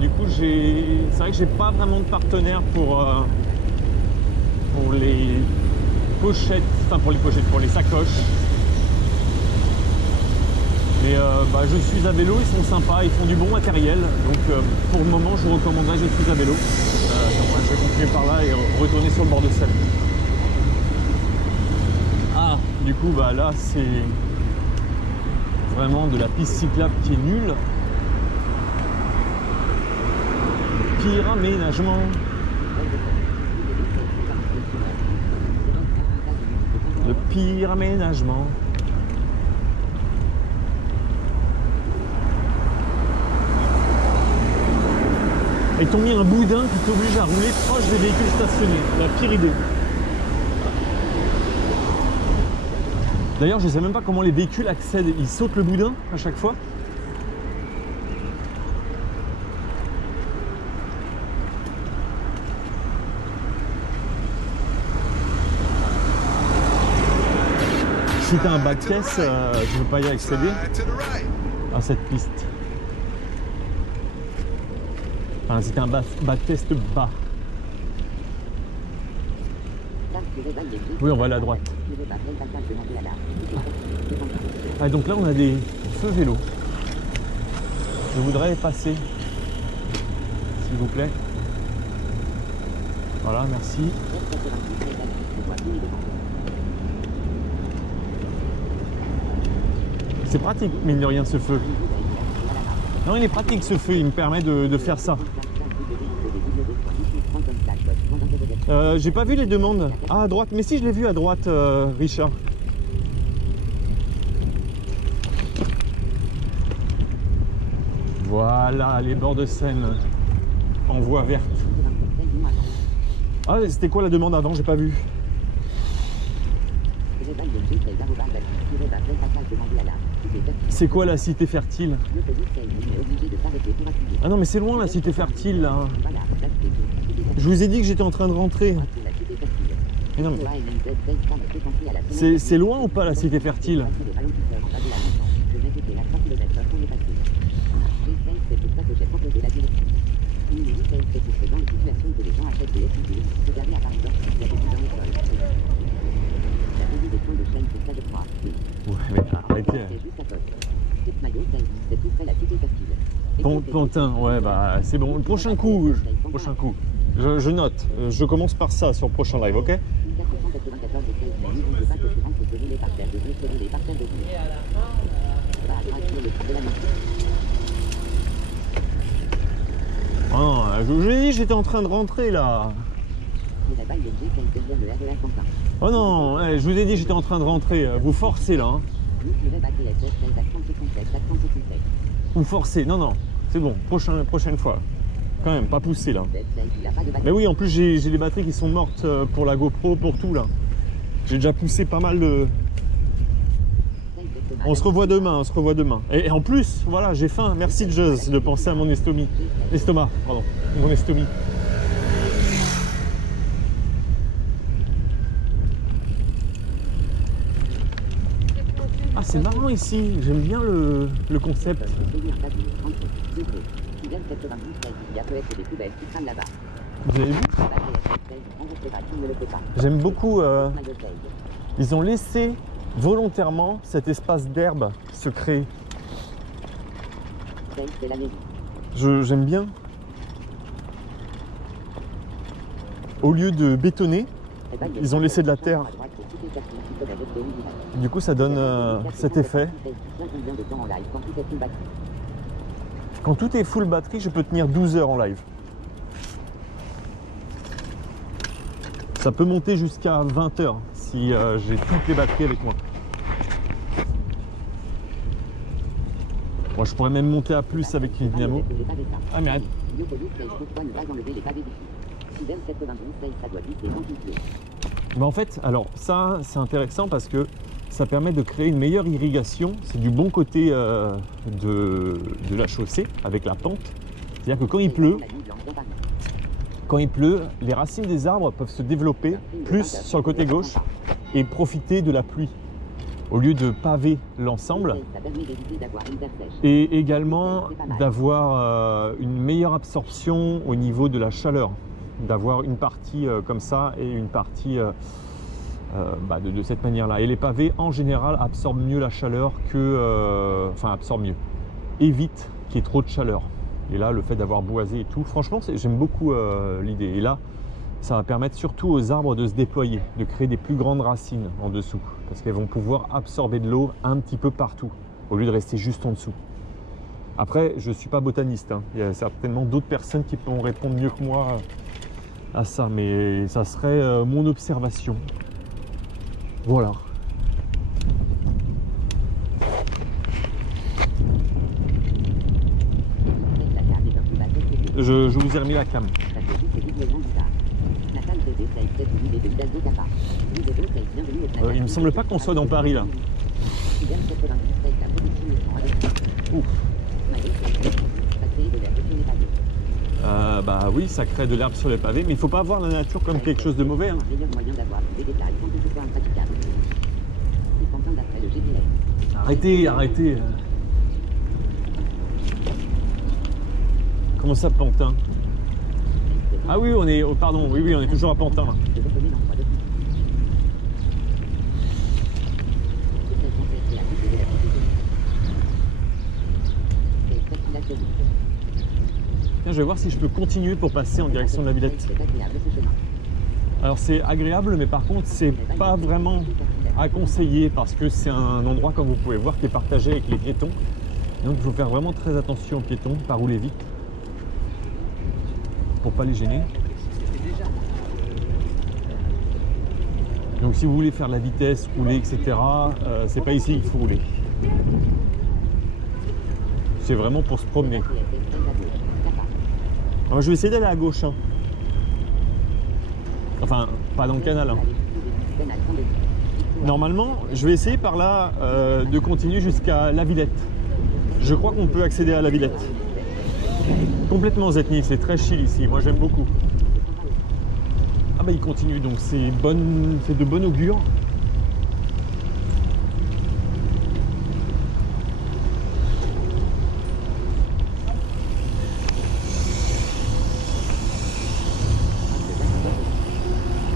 Du coup, c'est vrai que j'ai pas vraiment de partenaire pour les pochettes, enfin pour les sacoches. Mais je suis à vélo, ils sont sympas, ils font du bon matériel. Donc pour le moment, je vous recommanderais Je suis à vélo. Je vais continuer par là et retourner sur le bord de Seine. Ah, du coup, là, c'est vraiment de la piste cyclable qui est nulle. Pire aménagement. Le pire aménagement. Ils t'ont mis un boudin qui t'oblige à rouler proche des véhicules stationnés. La pire idée. D'ailleurs, je ne sais même pas comment les véhicules accèdent. Ils sautent le boudin à chaque fois. Si tu as un bac caisse, je ne veux pas y accéder à cette piste. Enfin, si tu as un bac test bas. Oui, on va aller à droite. Ah, donc là, on a des feux vélos. Je voudrais passer, s'il vous plaît. Voilà, merci. C'est pratique, mine de rien, ce feu. Non, il est pratique ce feu, il me permet de faire ça. J'ai pas vu les demandes. Ah, à droite. Mais si, je l'ai vu à droite, Richard. Voilà, les bords de Seine en voie verte. Ah, c'était quoi la demande avant? J'ai pas vu. C'est quoi la cité fertile? Ah non, mais c'est loin la cité fertile là. Je vous ai dit que j'étais en train de rentrer. C'est loin ou pas la cité fertile? Ouais, mais arrêtez. Pantin, ouais, bah c'est bon. Le prochain coup, je note. Je commence par ça sur le prochain live, ok? Ah, je vous ai dit, j'étais en train de rentrer là. Oh non, je vous ai dit, j'étais en train de rentrer. Vous forcez là. Hein. Vous forcez, non, c'est bon, prochaine fois. Quand même, pas pousser là. Mais oui, en plus j'ai des batteries qui sont mortes pour la GoPro, pour tout là. J'ai déjà poussé pas mal de... On se revoit demain, Et en plus, voilà, j'ai faim. Merci Juz de penser à mon estomac, pardon, mon estomie. Ah, c'est marrant ici, j'aime bien le concept. Vous avez vu? J'aime beaucoup. Ils ont laissé volontairement cet espace d'herbe se créer. J'aime bien. Au lieu de bétonner, ils ont laissé de la terre. Du coup, ça donne cet effet. Quand tout est full batterie, je peux tenir 12 heures en live. Ça peut monter jusqu'à 20 heures si j'ai toutes les batteries avec moi. Moi, je pourrais même monter à plus avec une dynamo. Ah, mais arrête. Mais en fait, alors ça, c'est intéressant parce que ça permet de créer une meilleure irrigation. C'est du bon côté de la chaussée avec la pente. C'est-à-dire que quand il pleut, les racines des arbres peuvent se développer plus sur le côté gauche et profiter de la pluie au lieu de paver l'ensemble, et également d'avoir une meilleure absorption au niveau de la chaleur, d'avoir une partie comme ça et une partie de cette manière-là. Et les pavés en général absorbent mieux la chaleur que, absorbent mieux, évitent qu'il y ait trop de chaleur. Et là, le fait d'avoir boisé et tout, franchement, j'aime beaucoup l'idée. Et là, ça va permettre surtout aux arbres de se déployer, de créer des plus grandes racines en dessous, parce qu'elles vont pouvoir absorber de l'eau un petit peu partout, au lieu de rester juste en dessous. Après, je ne suis pas botaniste, hein. Il y a certainement d'autres personnes qui pourront répondre mieux que moi à ça, mais ça serait mon observation. Voilà. Je vous ai remis la cam. Il me semble pas qu'on soit dans Paris là. Ouf. Bah oui, ça crée de l'herbe sur les pavés, mais il faut pas voir la nature comme quelque chose de mauvais. Hein. Arrêtez. Comment ça, Pantin? Ah oui, on est toujours à Pantin. Là. Tiens, je vais voir si je peux continuer pour passer en direction de la Villette. Alors c'est agréable, mais par contre c'est pas vraiment à conseiller parce que c'est un endroit, comme vous pouvez voir, qui est partagé avec les piétons. Donc il faut faire vraiment très attention aux piétons, pas rouler vite pour pas les gêner. Donc si vous voulez faire la vitesse, rouler, etc., c'est pas ici qu'il faut rouler. C'est vraiment pour se promener. Alors, je vais essayer d'aller à gauche. Hein. Enfin, pas dans le canal. Hein. Normalement, je vais essayer par là de continuer jusqu'à La Villette. Je crois qu'on peut accéder à La Villette. Complètement ethnique, c'est très chill ici. Moi, j'aime beaucoup. Ah bah il continue, donc c'est de bon augure.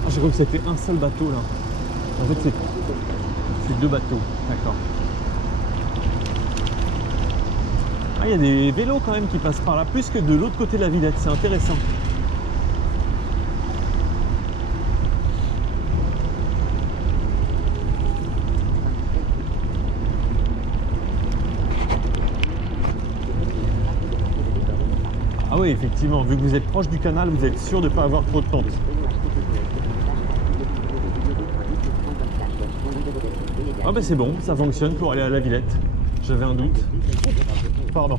Ah, j'ai cru que c'était un seul bateau là. En fait c'est deux bateaux, d'accord. Ah, il y a des vélos quand même qui passent par là, plus que de l'autre côté de La Villette, c'est intéressant. Ah oui, effectivement, vu que vous êtes proche du canal, vous êtes sûr de ne pas avoir trop de pente. Ah ben c'est bon, ça fonctionne pour aller à La Villette. J'avais un doute. Pardon.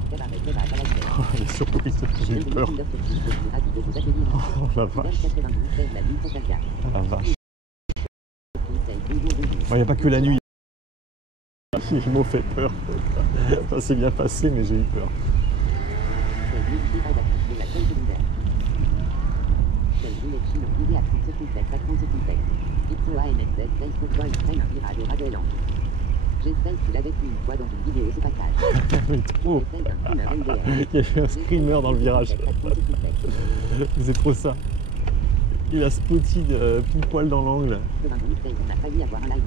J'ai surpris, j'ai eu peur. Oh la vache. La vache. Il n'y a pas que la nuit. Ils m'ont fait peur. Ça s'est bien passé, mais j'ai eu peur. J'essaye qu'il avait vu une fois dans une vidéo ce passage. Mais trop. Il y avait un screamer dans le virage. C'est trop ça. Il a spotty pile poil dans l'angle. On a failli avoir un live.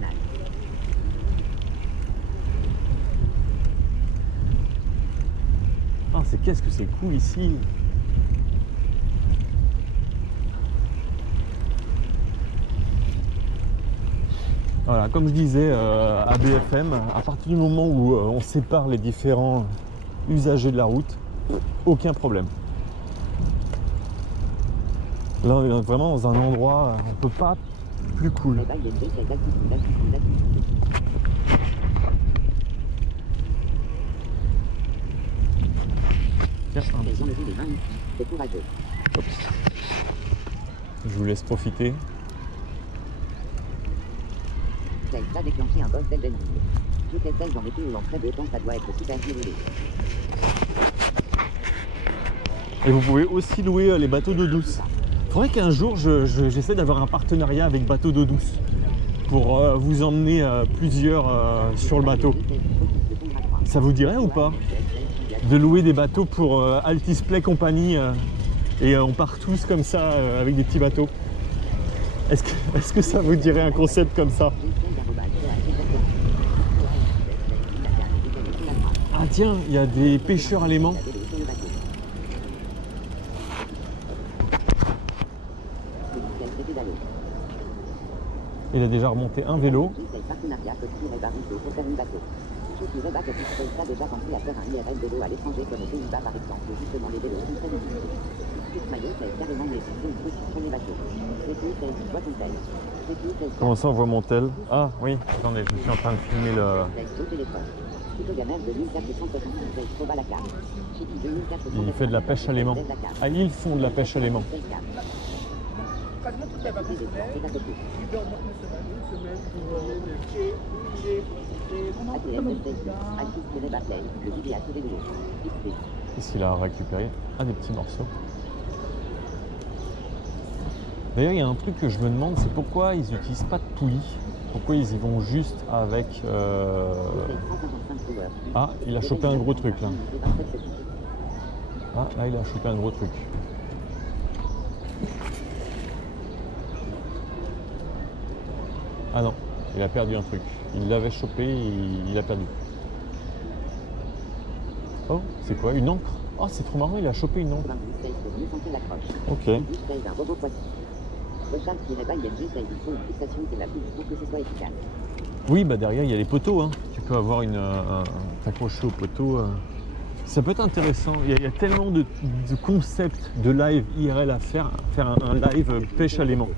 Ah, qu'est-ce que c'est cool ici. Voilà, comme je disais à BFM, à partir du moment où on sépare les différents usagers de la route, aucun problème. Là, on est vraiment dans un endroit, on ne peut pas plus cool. Tiens, hop. Je vous laisse profiter. Ça déclenché un boss d'Elden Ring. Tout est tel dans les pays où en très peu de temps ça doit être super déroulé. Et vous pouvez aussi louer les bateaux d'eau douce. Il faudrait qu'un jour j'essaie d'avoir un partenariat avec Bateau d'eau douce pour vous emmener plusieurs sur le bateau. Ça vous dirait ou pas de louer des bateaux pour Altis Play Company et on part tous comme ça avec des petits bateaux? Est-ce que ça vous dirait un concept comme ça? Ah tiens, il y a des pêcheurs à l'aimant. Il a déjà remonté un vélo. Comment ça on voit Montel? Ah oui, attendez, je suis en train de filmer le... Il fait de la pêche à l'aimant. Ah, ils font de la pêche à l'aimant. Qu'est-ce qu'il a récupéré? Ah, des petits morceaux. D'ailleurs, il y a un truc que je me demande, c'est pourquoi ils n'utilisent pas de poulie. Pourquoi ils y vont juste avec... Ah, il a chopé un gros truc là. Ah, là, il a chopé un gros truc. Ah non, il a perdu un truc. Il l'avait chopé et il a perdu. Oh, c'est quoi? Une encre? Oh, c'est trop marrant, il a chopé une encre. Ok. Oui, bah derrière il y a les poteaux. Hein. Tu peux avoir t'accrocher au poteau. Ça peut être intéressant. Il y a tellement de concepts de live IRL à faire. Faire un live pêche à l'aimant.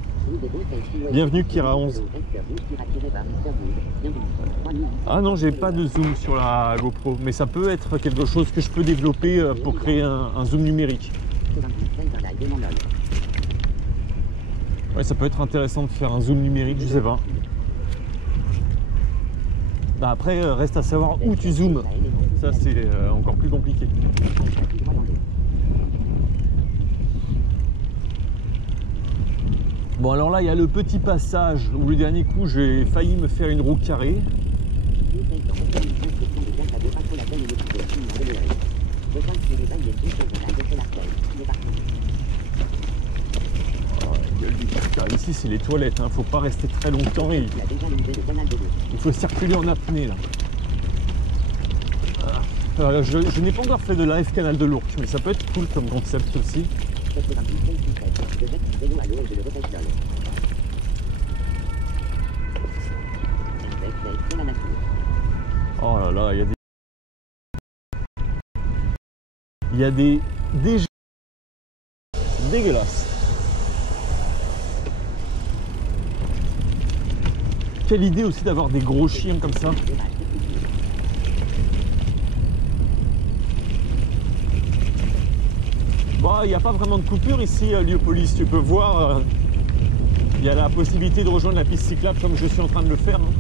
Bienvenue Kira 11. Ah non, j'ai pas de zoom sur la GoPro, mais ça peut être quelque chose que je peux développer pour créer un zoom numérique. Ouais, ça peut être intéressant de faire un zoom numérique, je sais pas. Bah après, reste à savoir où tu zoomes. Ça, c'est encore plus compliqué. Bon, alors là, il y a le petit passage où le dernier coup, j'ai failli me faire une roue carrée. Ici, c'est les toilettes, hein. Faut pas rester très longtemps et il faut circuler en apnée là. Je n'ai pas encore fait de live canal de l'Ourcq, mais ça peut être cool comme concept aussi. Oh là là, il y a des dégueulasses. Quelle idée aussi d'avoir des gros chiens comme ça. Bon, il n'y a pas vraiment de coupure ici à Liopolis, tu peux voir. Il y a la possibilité de rejoindre la piste cyclable comme je suis en train de le faire. Hein.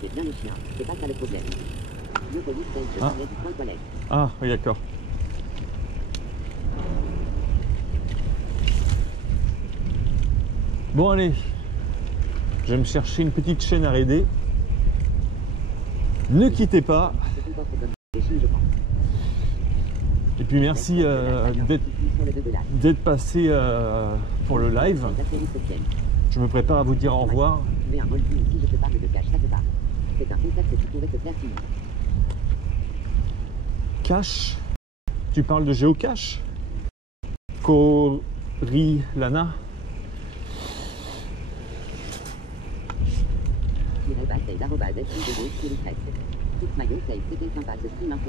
C'est bien le chien, c'est pas ça le problème. Ah oui, d'accord. Bon allez, je vais me chercher une petite chaîne à raider. Ne quittez pas. Et puis merci d'être passé pour le live. Je me prépare à vous dire au revoir. Cache? Tu parles de géocache? Corilana?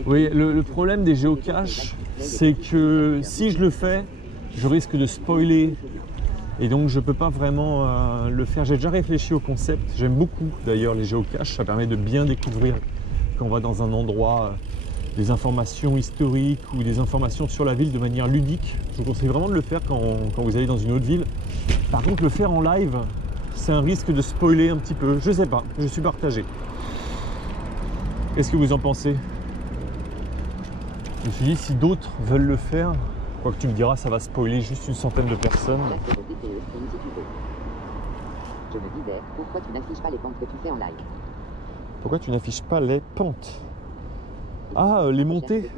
Oui, le problème des géocaches, c'est que si je le fais, je risque de spoiler. Et donc je ne peux pas vraiment le faire. J'ai déjà réfléchi au concept. J'aime beaucoup d'ailleurs les géocaches. Ça permet de bien découvrir quand on va dans un endroit des informations historiques ou des informations sur la ville de manière ludique. Je vous conseille vraiment de le faire quand vous allez dans une autre ville. Par contre, le faire en live, c'est un risque de spoiler un petit peu. Je sais pas, je suis partagé. Qu'est-ce que vous en pensez? Je me suis dit, si d'autres veulent le faire, quoi que tu me diras, ça va spoiler juste une centaine de personnes. Je me disais, pourquoi tu n'affiches pas les pentes que tu fais en live? Pourquoi tu n'affiches pas les pentes? Ah, les montées.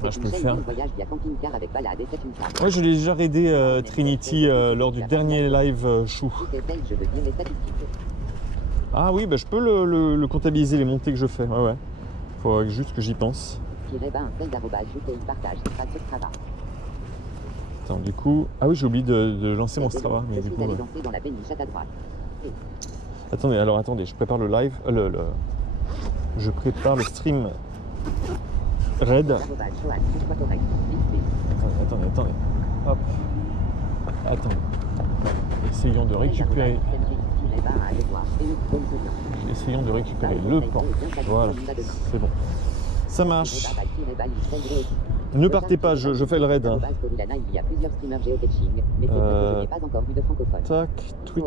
Ah, je peux le faire. Ouais, je l'ai déjà raidé Trinity lors du dernier live chou. Ah oui, bah, je peux le comptabiliser, les montées que je fais. Ouais, ouais. Faut juste que j'y pense. Attends, du coup... Ah oui, j'ai oublié de lancer mon Strava. Mais du coup, attendez, alors attendez, je prépare le live, je prépare le stream raid. Attendez. Hop. Attendez. Essayons de récupérer. Essayons de récupérer le port. Voilà, c'est bon. Ça marche. Ne partez pas, je fais le raid. Hein. Tac, Twitch.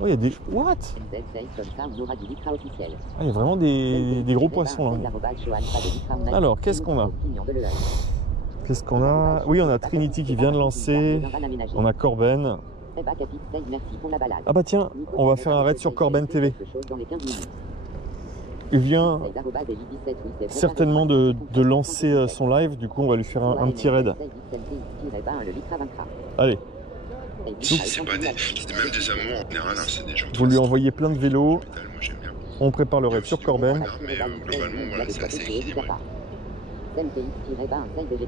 Oh, il y a des... What? Ah, il y a vraiment des gros poissons là. Alors, qu'est-ce qu'on a? Qu'est-ce qu'on a? Oui, on a Trinity qui vient de lancer. On a Corben. Ah bah tiens, on va faire un raid sur Corben TV. Il vient certainement de lancer son live, du coup on va lui faire un petit raid. Allez. C'est pas des... C'est même des amours en général, hein, c'est des gens. Vous lui envoyez plein de vélos. On prépare le raid sur Corben. Mais globalement, voilà, c'est assez équilibré.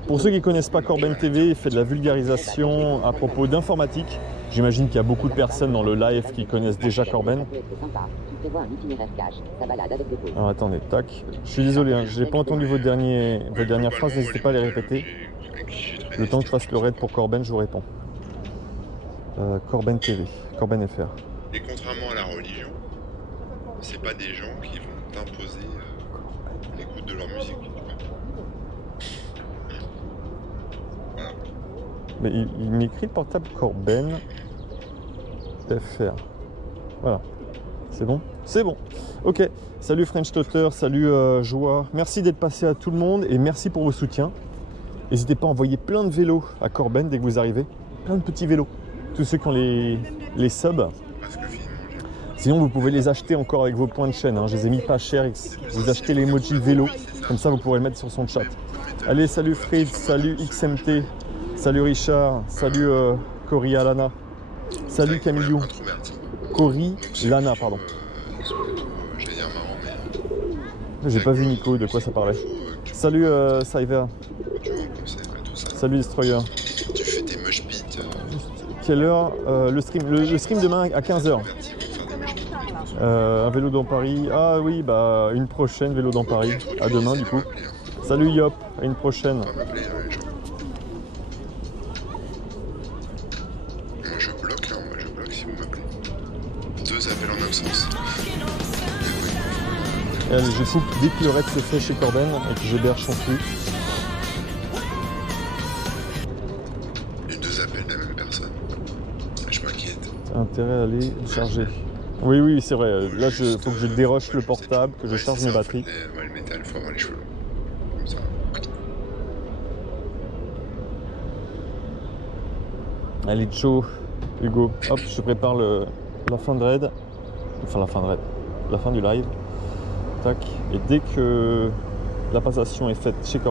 Pour ceux qui ne connaissent pas Corben TV, il fait de la vulgarisation à propos d'informatique. J'imagine qu'il y a beaucoup de personnes dans le live qui connaissent déjà Corben. Alors attendez, tac. Je suis désolé, hein, je n'ai pas entendu vos dernières phrases, n'hésitez pas à les répéter. Le temps que je fasse le raid pour Corben, je vous réponds. Corben TV, Corben FR. Et contrairement à la religion, c'est pas des gens qui vont t'imposer l'écoute de leur musique. Voilà. Mais il m'écrit le portable Corben FR. Voilà. C'est bon? C'est bon. Ok. Salut French Totter, salut Joie. Merci d'être passé à tout le monde et merci pour vos soutiens. N'hésitez pas à envoyer plein de vélos à Corben dès que vous arrivez. Plein de petits vélos. Tous ceux qui ont les subs. Sinon, vous pouvez les acheter encore avec vos points de chaîne. Hein. Je les ai mis pas cher. Vous achetez l'emoji vélo. Comme ça, vous pourrez le mettre sur son chat. Allez, salut Fritz, salut XMT, salut Richard, salut Cory Alana, salut Camillou. Cory Lana, pardon. J'ai pas vu Nico, de quoi ça parlait. Salut Cyver. Salut Destroyer. Tu fais tes mosh beats. Quelle heure le stream demain à 15h. Un vélo dans Paris. Ah oui, bah une prochaine vélo dans Paris. À demain du coup. Salut Yop, à une prochaine. Moi je bloque si vous m'appelez. 2 appels en absence. Et allez, je coupe dès que le raid se fait chez Corben et que j'héberge son flux. Les 2 appels de la même personne. Je m'inquiète. Intérêt à aller charger. Oui, oui, c'est vrai. Là, il faut que je déroche le portable, que je charge mes batteries. Ouais, le métal, il faut avoir les cheveux. Comme ça. Allez, ciao, Hugo. Hop, je te prépare la fin de raid. Enfin, la fin de raid. La fin du live. Tac. Et dès que la passation est faite chez Corben,